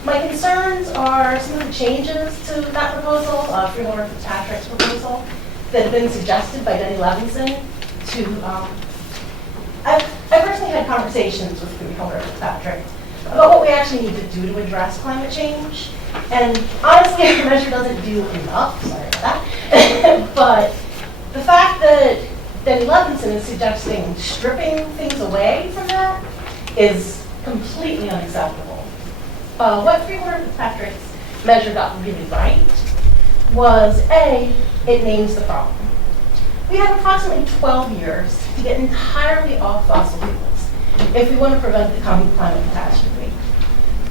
my concerns are some of the changes to that proposal, Freeholder Fitzpatrick's proposal, that have been suggested by Denny Levinson to, I personally had conversations with Freeholder Fitzpatrick about what we actually need to do to address climate change. And honestly, our measure doesn't do enough, sorry about that. But the fact that Denny Levinson is suggesting stripping things away from that is completely unacceptable. What Freeholder Fitzpatrick's measure got really right was A, it names the problem. We have approximately 12 years to get entirely off fossil fuels if we want to prevent the coming climate catastrophe.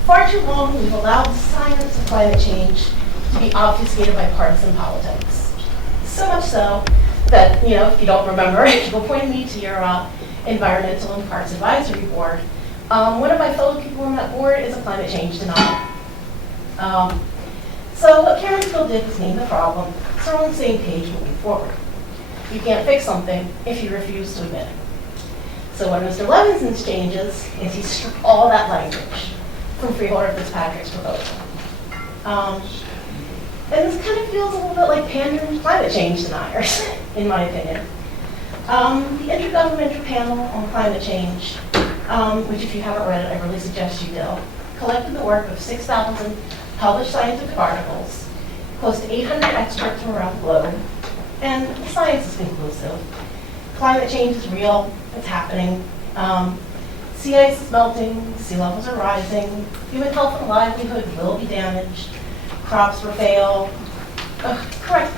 Far too long, we've allowed the science of climate change to be obfuscated by partisan politics. So much so that, if you don't remember, people pointed me to your Environmental and Parks Advisory Board. One of my fellow people on that board is a climate change denier. So what Cairnsville did was name the problem, so we're on the same page moving forward. You can't fix something if you refuse to admit it. So one of Mr. Levinson's changes is he stripped all that language from Freeholder Fitzpatrick's proposal. And this kind of feels a little bit like pandering to climate change deniers, in my opinion. The Intergovernmental Panel on Climate Change, which if you haven't read it, I really suggest you do, collected the work of 6,000 published scientific articles, close to 800 experts from around the globe, and the science is conclusive. Climate change is real, it's happening. Sea ice is melting, sea levels are rising, human health and livelihood will be damaged. crops will fail, correct,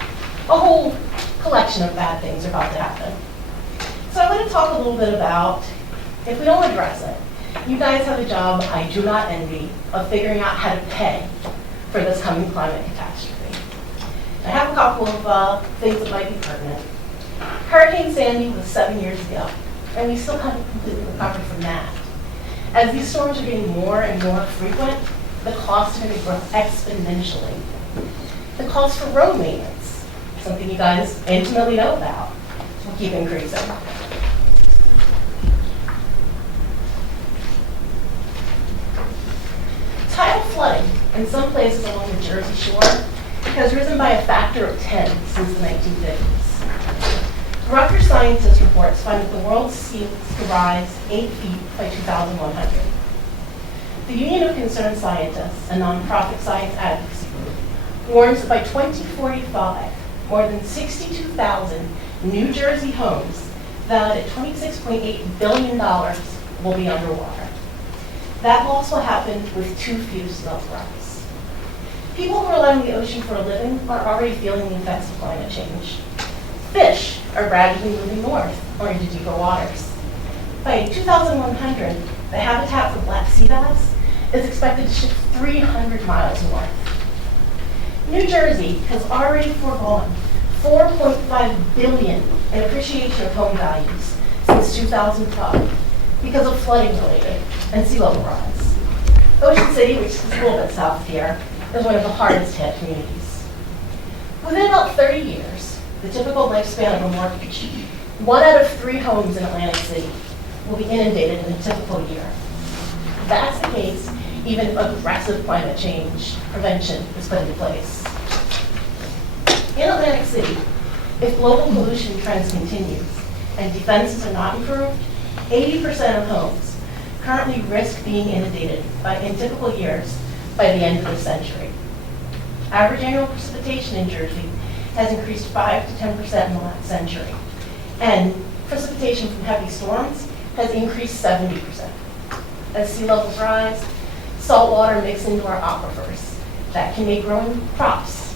a whole collection of bad things are about to happen. So I want to talk a little bit about, if we don't address it, you guys have a job I do not envy of figuring out how to pay for this coming climate catastrophe. I have a couple of things that might be pertinent. Hurricane Sandy was 7 years ago, and we still haven't completely recovered from that. As these storms are getting more and more frequent, the costs are going to grow exponentially. The cost for road maintenance, something you guys intimately know about, will keep increasing. Tidal flooding in some places along the Jersey Shore has risen by a factor of 10 since the 1950s. Rutgers scientist reports find that the world's sea to rise 8 feet by 2100. The Union of Concerned Scientists, a nonprofit science advocacy group, warns that by 2045, more than 62,000 New Jersey homes valued at $26.8 billion will be underwater. That loss will happen with too few sea level rise. People who rely on the ocean for a living are already feeling the effects of climate change. Fish are gradually moving north or into deeper waters. By 2100, the habitat for black sea bass is expected to shift 300 miles north. New Jersey has already foregone $4.5 billion in appreciation of home values since 2005 because of flooding related and sea level rise. Ocean City, which is a little bit south here, is one of the hardest hit communities. Within about 30 years, the typical lifespan of a mortgage, 1 out of 3 homes in Atlantic City will be inundated in a typical year. If that's the case, even aggressive climate change prevention is put into place. In Atlantic City, if global pollution trends continue and defenses are not improved, 80% of homes currently risk being inundated in typical years by the end of the century. Average annual precipitation in Jersey has increased 5 to 10% in the last century, and precipitation from heavy storms has increased 70%. As sea levels rise, salt water mixes into our aquifers. That can make growing crops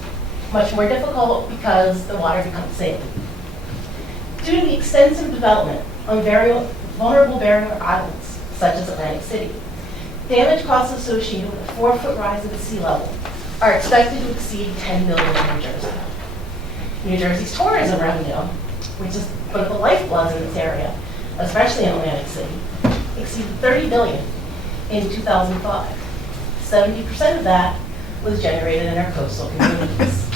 much more difficult because the water becomes saline. Due to the extensive development on vulnerable barrier islands, such as Atlantic City, damage costs associated with a 4-foot rise of the sea level are expected to exceed $10 million in New Jersey. New Jersey's tourism revenue, which is one of the lifebloods in this area, especially in Atlantic City, exceeded $30 billion in 2005. 70% of that was generated in our coastal communities.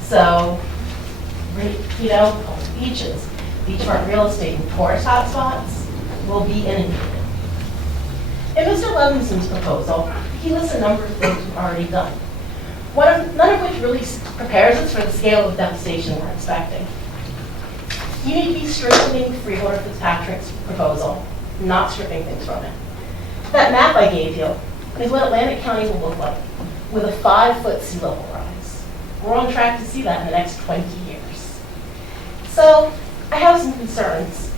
So, beaches, beachfront real estate, and tourist hotspots will be inundated. In Mr. Levinson's proposal, he lists a number of things we've already done, none of which really prepares us for the scale of devastation we're expecting. You need to be strengthening Freeholder Fitzpatrick's proposal, not stripping things from it. That map I gave you is what Atlantic County will look like with a 5-foot sea level rise. We're on track to see that in the next 20 years. So I have some concerns.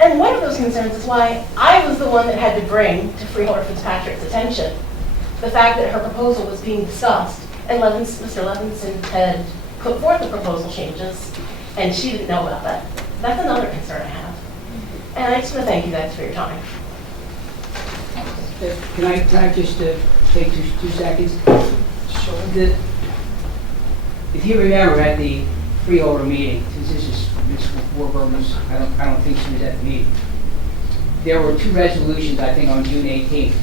And one of those concerns is why I was the one that had to bring to Freeholder Fitzpatrick's attention the fact that her proposal was being discussed and Mr. Levinson had put forth the proposal changes and she didn't know about that. That's another concern I have. And I just want to thank you guys for your time. Can I just take two seconds? Sure. If you remember at the Freeholder meeting, since this is Ms. Warburton's, I don't think she was at the meeting. There were 2 resolutions, I think, on June 18th,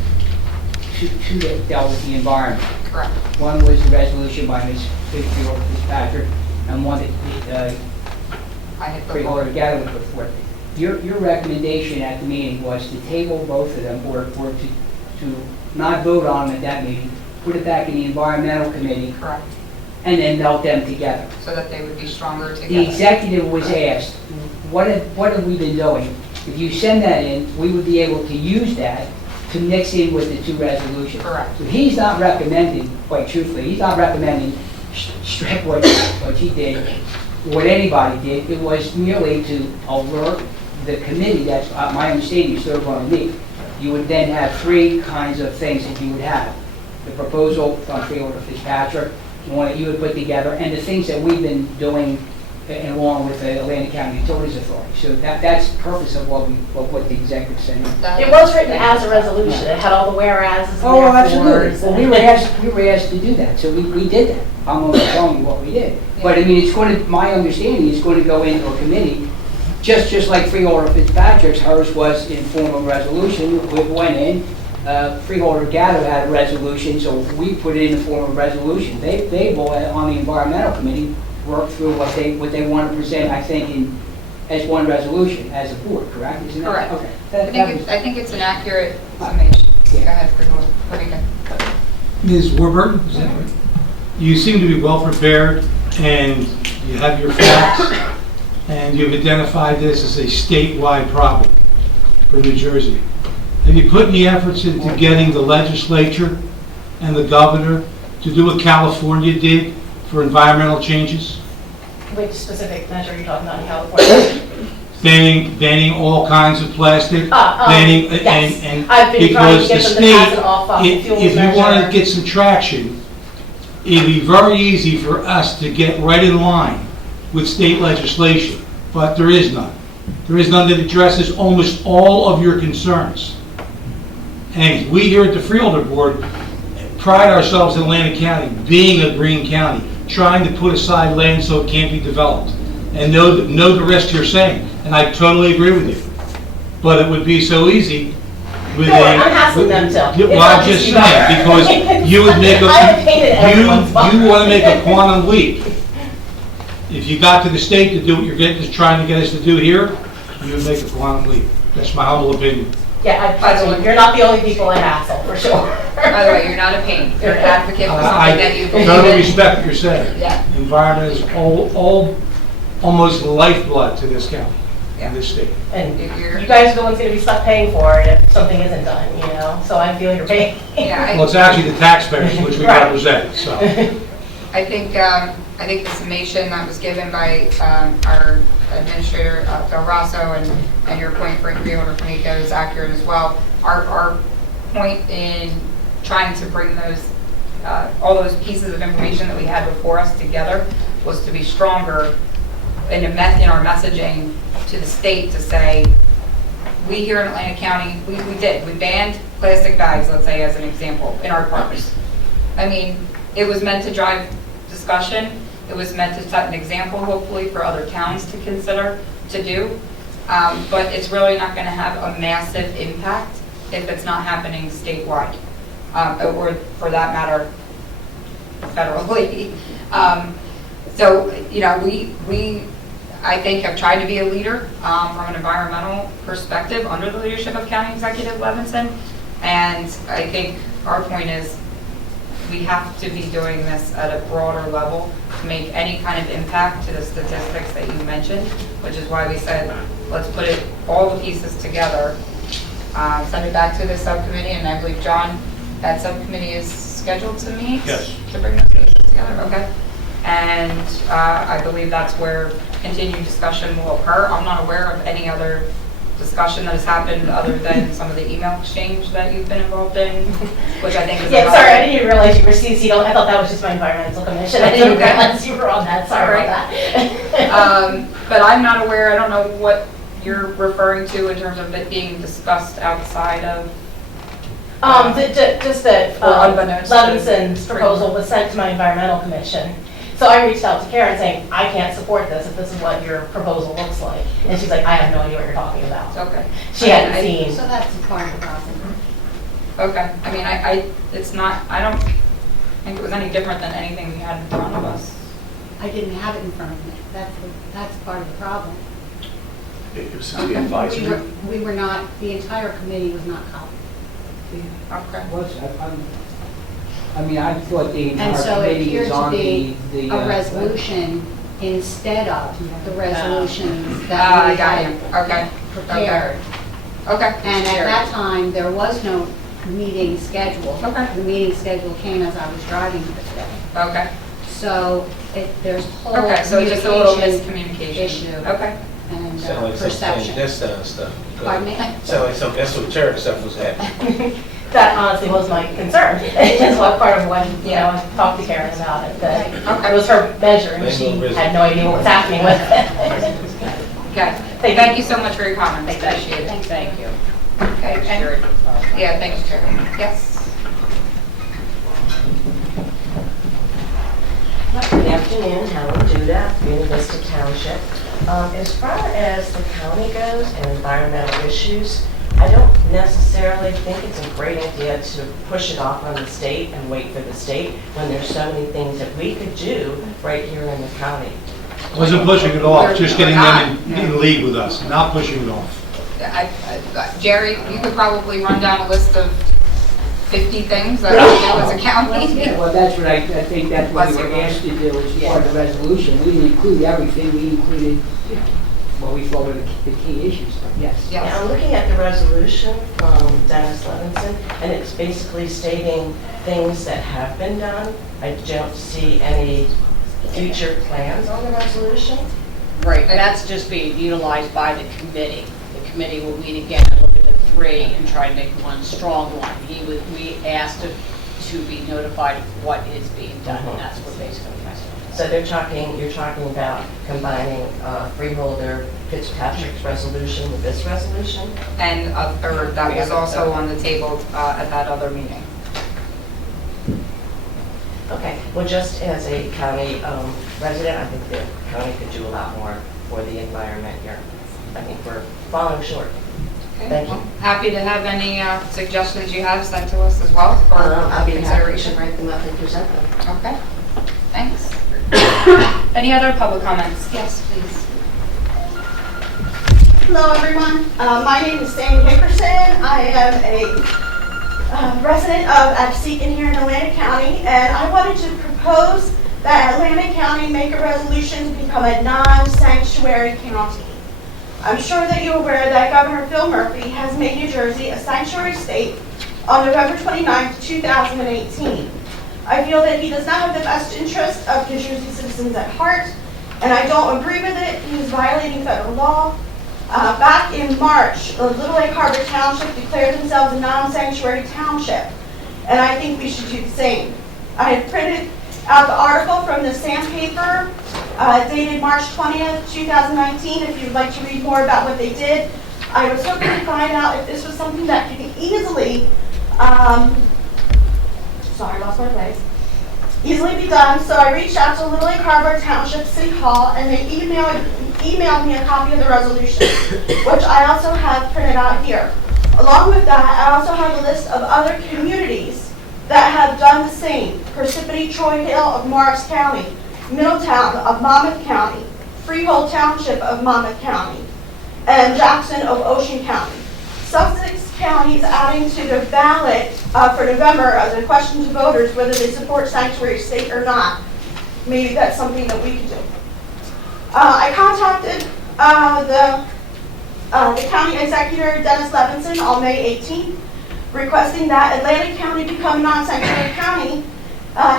two that dealt with the environment. Correct. One was the resolution by Ms. Freeholder Fitzpatrick, and one that Freeholder together put forth. Your recommendation at the meeting was to table both of them, or to not vote on them at that meeting, put it back in the environmental committee. Correct. And then melt them together. So that they would be stronger together. The executive was asked, what have we been doing? If you send that in, we would be able to use that to mix in with the 2 resolutions. Correct. So he's not recommending, quite truthfully, he's not recommending strike what he did, what anybody did. It was merely to alert the committee, that's my understanding, you're still going to meet. You would then have 3 kinds of things that you would have. the proposal from Freeholder Fitzpatrick, the one that you had put together, and the things that we've been doing along with the Atlantic County Utilities Authority. So that's the purpose of what the executive said. It was written as a resolution. It had all the whereas and Oh, absolutely. therefores. Well, we were asked to do that, so we did that. I'm only telling you what we did. But I mean, it's going to, my understanding is going to go into a committee, just like Freeholder Fitzpatrick's, hers was in form of resolution. We went in, Freeholder Gatto had a resolution, so we put it in the form of resolution. They will, on the environmental committee, work through what they want to present, I think, as one resolution, as a board, correct? Isn't that- Correct. Okay. I think it's an accurate summation. Go ahead, Freeholder. Ms. Warburton, is that right? You seem to be well prepared, and you have your facts, and you've identified this as a statewide problem for New Jersey. Have you put any efforts into getting the legislature and the governor to do what California did for environmental changes? Which specific measure are you talking about in California? Banning all kinds of plastic, banning, yes. and I've been trying to because get the them to pass state, an all fossil fuels if you want measure. to get some traction, it'd be very easy for us to get right in line with state legislation, but there is none. There is none that addresses almost all of your concerns. And we here at the Freeholder Board pride ourselves in Atlantic County being a green county, trying to put aside land so it can't be developed, and know the rest you're saying, and I totally agree with you. But it would be so easy with No, I'm hassling them too. Well, I'm just saying, because you would make I have painted everyone's box. you want to make a quantum leap. If you got to the state to do what you're trying to get us to do here, you would make a quantum leap. That's my humble opinion. Yeah, you're not the only people I hassle, for sure. By the way, you're not a pain. You're an advocate for something that you believe in. I totally respect what you're saying. Yeah. Environment is almost lifeblood to this county and this state. And you guys are the ones going to be stuck paying for it if something isn't done, you know? So I feel you're paying. Yeah, Well, it's actually the taxpayers which we Right. represent, so. I think the summation that was given by our administrator, Del Rosso, and your point, Freeholder Fanico, is accurate as well. Our point in trying to bring those, all those pieces of information that we had before us together was to be stronger in our messaging to the state to say, we here in Atlantic County, we banned plastic bags, let's say as an example, in our parks. I mean, it was meant to drive discussion. It was meant to set an example, hopefully, for other towns to consider to do. But it's really not going to have a massive impact if it's not happening statewide, or for that matter, federally. So, you know, we I think have tried to be a leader from an environmental perspective under the leadership of County Executive Levinson. And I think our point is we have to be doing this at a broader level to make any kind of impact to the statistics that you mentioned, which is why we said, let's put all the pieces together, send it back to the subcommittee, and I believe, John, that subcommittee is scheduled to meet? Yes. To bring those pieces together, okay. And I believe that's where continued discussion will occur. I'm not aware of any other discussion that has happened other than some of the email exchange that you've been involved in, which I think is Yeah, sorry, I didn't even realize you were CC'd. I thought that was just my environmental commission. I didn't realize you were on that. Sorry about that. But I'm not aware, I don't know what you're referring to in terms of it being discussed outside of. Just that unbeknownst to Levinson's proposal was sent to my environmental commission. So I reached out to Karen saying, I can't support this if this is what your proposal looks like. And she's like, I have no idea what you're talking about. Okay. She hadn't seen. So that's part of the problem. Okay, I mean, it's not, I don't think it was any different than anything we had in front of us. I didn't have it in front of me. That's part of the problem. It was simply advisory. We were not, the entire committee was not copied. Okay. I mean, I thought the And entire so it committee appeared was to on be the. a resolution instead of the resolutions I that we got you, had okay. prepared. Okay. And at that time, there was no meeting schedule. Okay. The meeting schedule came as I was driving here today. Okay. So there's a whole Okay, so it's just a little communication miscommunication. issue Okay. and Sound like some perception. clandestine stuff. Pardon me? Sound like some esoteric stuff was happening. that honestly was my concern. It's what part of what, you know, I talked to Karen about it, that it was her measure and she had no idea what was happening with it. Okay, thank you so much for your comments, appreciate it. Thank you. Okay, and, yeah, thanks, Chair. Yes? Good afternoon, Helen Duda, Buena Vista Township. As far as the county goes and environmental issues, I don't necessarily think it's a great idea to push it off on the state and wait for the state when there's so many things that we could do right here in the county. Wasn't pushing it off, just getting them in league with us, not pushing it off. Jerry, you could probably run down a list of 50 things that we do as a county. Well, that's what I think that's what we were asked to do as part of the resolution. We didn't include everything, we included, you know, what we thought were the key issues, but yes. Yeah, I'm looking at the resolution from Dennis Levinson, and it's basically stating things that have been done. I don't see any future plans on the resolution. Right, that's just being utilized by the committee. The committee will meet again and look at the 3 and try to make one strong one. We asked to be notified of what is being done, and that's what basically that's. So you're talking about combining Freeholder Fitzpatrick's resolution with this resolution? And a third that was also on the table at that other meeting. Okay, well, just as a county resident, I think the county could do a lot more for the environment here. I think we're falling short. Okay. Thank you. Well, happy to have any suggestions you have sent to us as well for I'll be happy to consideration. write them up and present them. Okay, thanks. Any other public comments? Yes, please. Hello, everyone. My name is Sandy Hickerson. I am a resident of Absecon here in Atlantic County, and I wanted to propose that Atlantic County make a resolution to become a non-sanctuary county. I'm sure that you're aware that Governor Phil Murphy has made New Jersey a sanctuary state on November 29, 2018. I feel that he does not have the best interest of New Jersey citizens at heart, and I don't agree with it. He is violating federal law. Back in March, Little Lake Harbor Township declared themselves a non-sanctuary township, and I think we should do the same. I have printed out the article from the Sandpaper dated March 20th, 2019, if you'd like to read more about what they did. I was hoping to find out if this was something that could be easily, sorry, I lost my place, easily be done. So I reached out to Little Lake Harbor Township City Hall, and they emailed me a copy of the resolution, which I also have printed out here. Along with that, I also have a list of other communities that have done the same. Parsippany Troy Hill of Morris County, Middletown of Monmouth County, Freehold Township of Monmouth County, and Jackson of Ocean County. Sussex County is adding to their ballot for November as a question to voters whether they support sanctuary state or not. Maybe that's something that we could do. I contacted the county executor, Dennis Levinson, on May 18th, requesting that Atlantic County become a non-sanctuary county.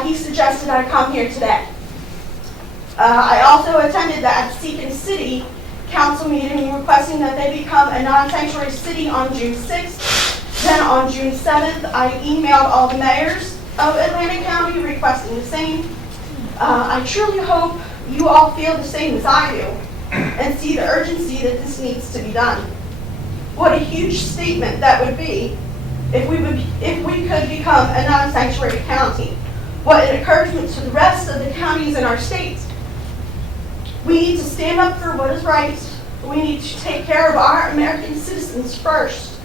He suggested I come here today. I also attended the Absecon City Council meeting requesting that they become a non-sanctuary city on June 6th. Then on June 7th, I emailed all the mayors of Atlantic County requesting the same. I truly hope you all feel the same as I do and see the urgency that this needs to be done. What a huge statement that would be if we could become a non-sanctuary county. What an encouragement to the rest of the counties in our state. We need to stand up for what is right. We need to take care of our American citizens first.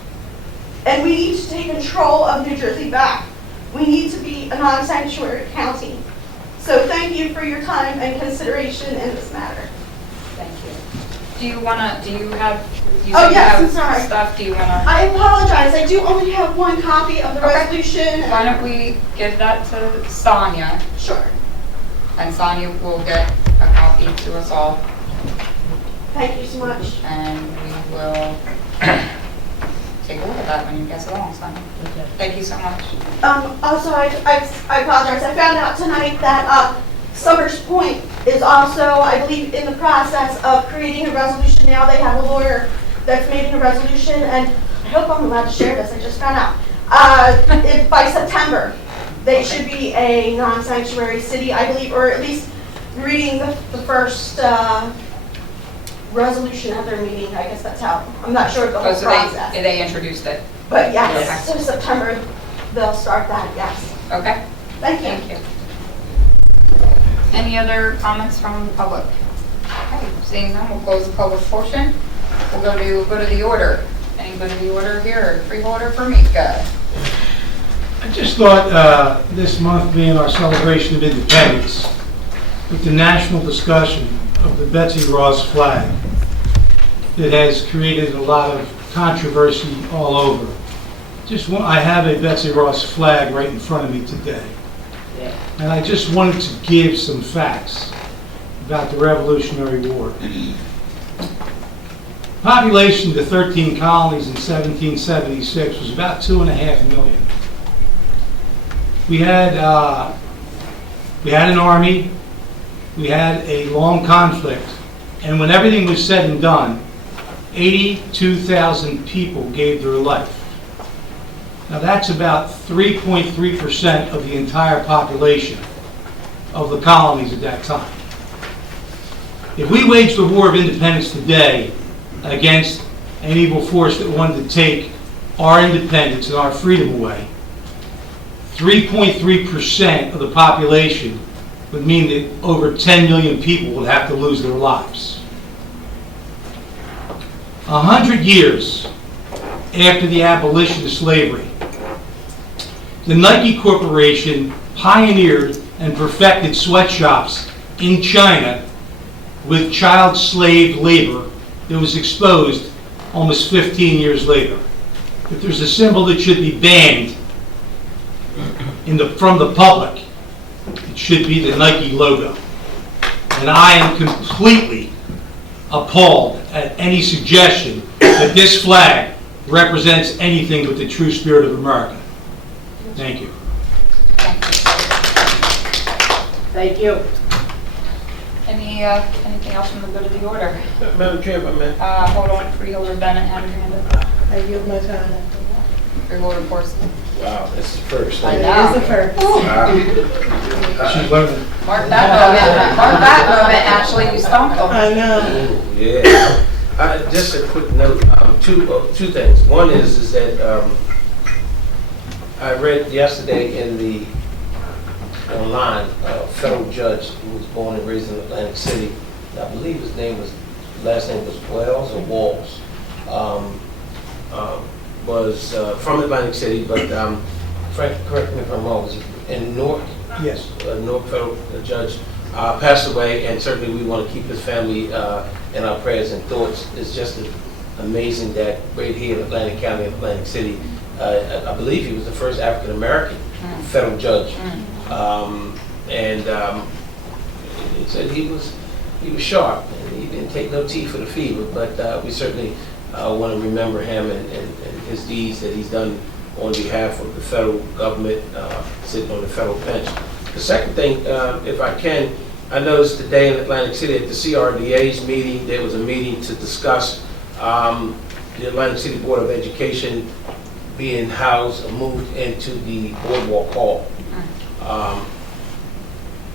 And we need to take control of New Jersey back. We need to be a non-sanctuary county. So thank you for your time and consideration in this matter. Thank you. Do you have Oh, yes, I'm sorry. stuff? Do you wanna? I apologize. I do only have one copy of the resolution. Why don't we give that to Sonia? Sure. And Sonia will get a copy to us all. Thank you so much. And we will take a look at that when you get along, Sonia. Okay. Thank you so much. Also, I apologize. I found out tonight that Summers Point is also, I believe, in the process of creating a resolution now. They have a lawyer that's making a resolution, and I hope I'm allowed to share this. I just found out. If by September, they should be a non-sanctuary city, I believe, or at least reading the first resolution at their meeting. I guess that's how, I'm not sure of the whole So process. they introduced it. But yes, so September, they'll start that, yes. Okay, Thank you. thank you. Any other comments from the public? Okay, seeing none, we'll close the public portion. We'll go to the order. Anybody in the order here? Freeholder for Mika. I just thought this month being our celebration of independence, with the national discussion of the Betsy Ross flag, that has created a lot of controversy all over. I have a Betsy Ross flag right in front of me today. And I just wanted to give some facts about the Revolutionary War. Population of the 13 colonies in 1776 was about 2.5 million. We had an army, we had a long conflict, and when everything was said and done, 82,000 people gave their life. Now that's about 3.3% of the entire population of the colonies at that time. If we waged the War of Independence today against an evil force that wanted to take our independence and our freedom away, 3.3% of the population would mean that over 10 million people would have to lose their lives. 100 years after the abolition of slavery, the Nike Corporation pioneered and perfected sweatshops in China with child slave labor that was exposed almost 15 years later. If there's a symbol that should be banned from the public, it should be the Nike logo. And I am completely appalled at any suggestion that this flag represents anything but the true spirit of America. Thank you. Thank you. Anything else from the good of the order? Madam Chair, if I may. Hold on, Freeholder Bennett and Amanda. I yield my time. Freeholder Corson. Wow, that's the first. I It know. is the first. She's learning. Mark that moment, Ashley, you stumped them. I know. Oh, yeah. Just a quick note, two things. One is that I read yesterday in the online, a federal judge who was born and raised in Atlantic City. I believe his last name was Wells or Walls. Was from Atlantic City, but Frank, correct me if I'm wrong, was in Newark? Yes. Newark federal judge passed away, and certainly we want to keep his family in our prayers and thoughts. It's just amazing that right here in Atlantic County, Atlantic City, I believe he was the first African American federal judge, and he said he was sharp and he didn't take no tea for the fever. But we certainly want to remember him and his deeds that he's done on behalf of the federal government, sitting on the federal bench. The second thing, if I can, I noticed today in Atlantic City at the CRDA's meeting, there was a meeting to discuss the Atlantic City Board of Education being housed or moved into the Boardwalk Hall,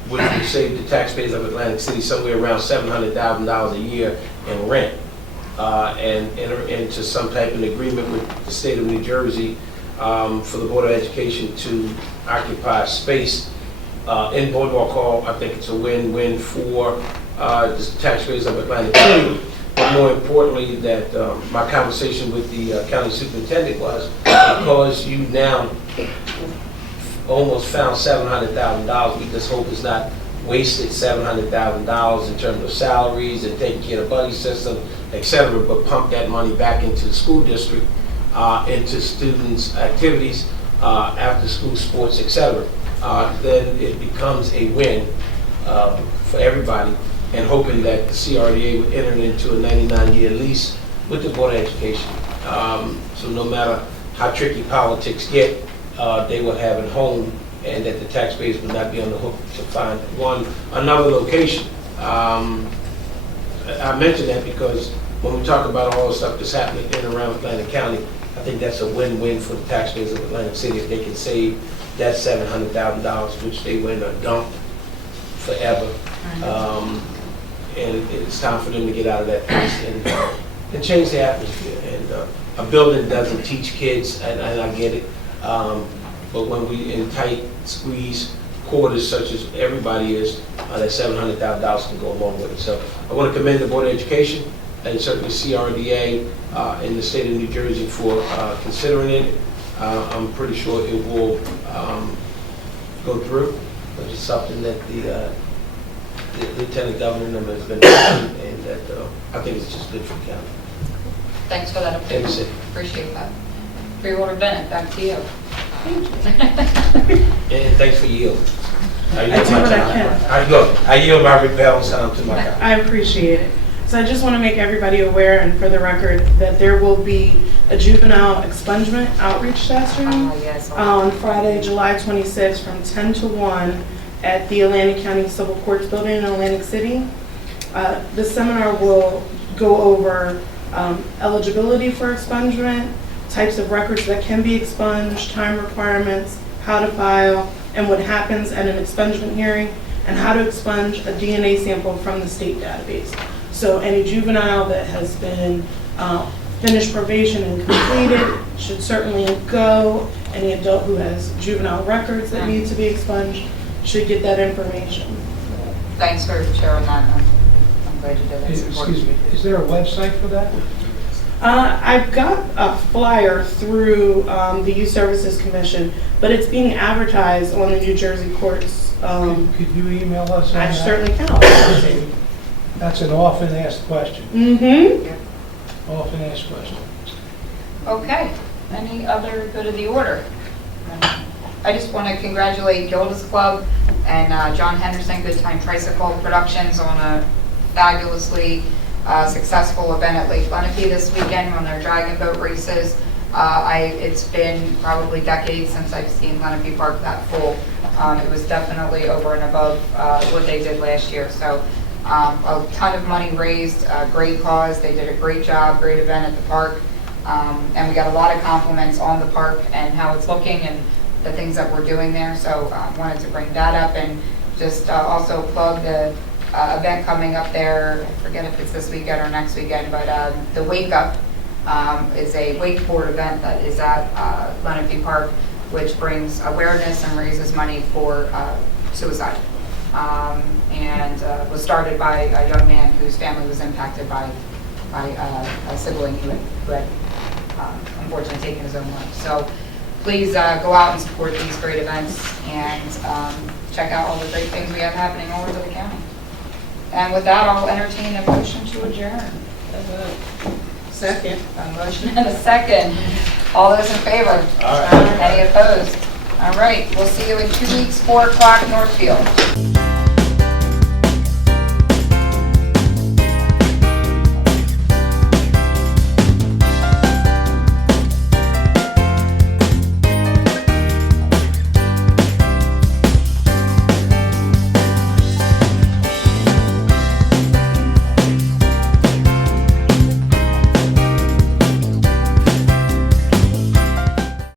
which would save the taxpayers of Atlantic City somewhere around $700,000 a year in rent, and enter into some type of agreement with the state of New Jersey for the Board of Education to occupy space in Boardwalk Hall. I think it's a win-win for the taxpayers of Atlantic City. But more importantly, that my conversation with the county superintendent was, because you now almost found $700,000, we just hope it's not wasted $700,000 in terms of salaries and taking care of the buddy system, etc., but pump that money back into the school district, into students' activities, after school sports, etc. Then it becomes a win for everybody, and hoping that the CRDA would enter into a 99-year lease with the Board of Education. So no matter how tricky politics get, they will have a home, and that the taxpayers would not be on the hook to find another location. I mention that because when we talk about all the stuff that's happening in and around Atlantic County, I think that's a win-win for the taxpayers of Atlantic City if they can save that $700,000, which they went a dump forever. And it's time for them to get out of that place and change the atmosphere. And a building doesn't teach kids, and I get it, but when we in tight squeeze quarters such as everybody is, that $700,000 can go along with it. So I want to commend the Board of Education and certainly CRDA in the state of New Jersey for considering it. I'm pretty sure it will go through, but it's something that the Lieutenant Governor has been doing, and that I think it's just good for the county. Thanks for that Thank update. you. Appreciate that. Freeholder Bennett, back to you. And thanks for yielding. I do what I can. I yield my rebel sound to my guy. I appreciate it. So I just want to make everybody aware, and for the record, that there will be a juvenile expungement outreach session Yes. on Friday, July 26th from 10 to 1 at the Atlantic County Civil Courts Building in Atlantic City. The seminar will go over eligibility for expungement, types of records that can be expunged, time requirements, how to file, and what happens at an expungement hearing, and how to expunge a DNA sample from the state database. So any juvenile that has been finished probation and completed should certainly go. Any adult who has juvenile records that need to be expunged should get that information. Thanks for sharing that. I'm glad you did that. It's important. Excuse me, is there a website for that? I've got a flyer through the Youth Services Commission, but it's being advertised on the New Jersey courts. Could you email us on I that? certainly can. That's an often asked question. Mm-hmm. Often asked question. Okay, any other good of the order? I just want to congratulate Gilda's Club and John Henderson, Good Time Tricycle Productions, on a fabulously successful event at Lake Lenape this weekend on their dragon boat races. It's been probably decades since I've seen Lenape Park that full. It was definitely over and above what they did last year. So a ton of money raised, great cause. They did a great job, great event at the park. And we got a lot of compliments on the park and how it's looking and the things that we're doing there. So wanted to bring that up and just also plug the event coming up there. I forget if it's this weekend or next weekend, but the Wake Up is a wakeboard event that is at Lenape Park, which brings awareness and raises money for suicide. And was started by a young man whose family was impacted by a sibling who had unfortunately taken his own life. So please go out and support these great events and check out all the great things we have happening all over the county. And with that, I'll entertain a motion to adjourn. Second. A motion and a second. All those in favor? Any opposed? All right, we'll see you in 2 weeks, 4 o'clock, Northfield.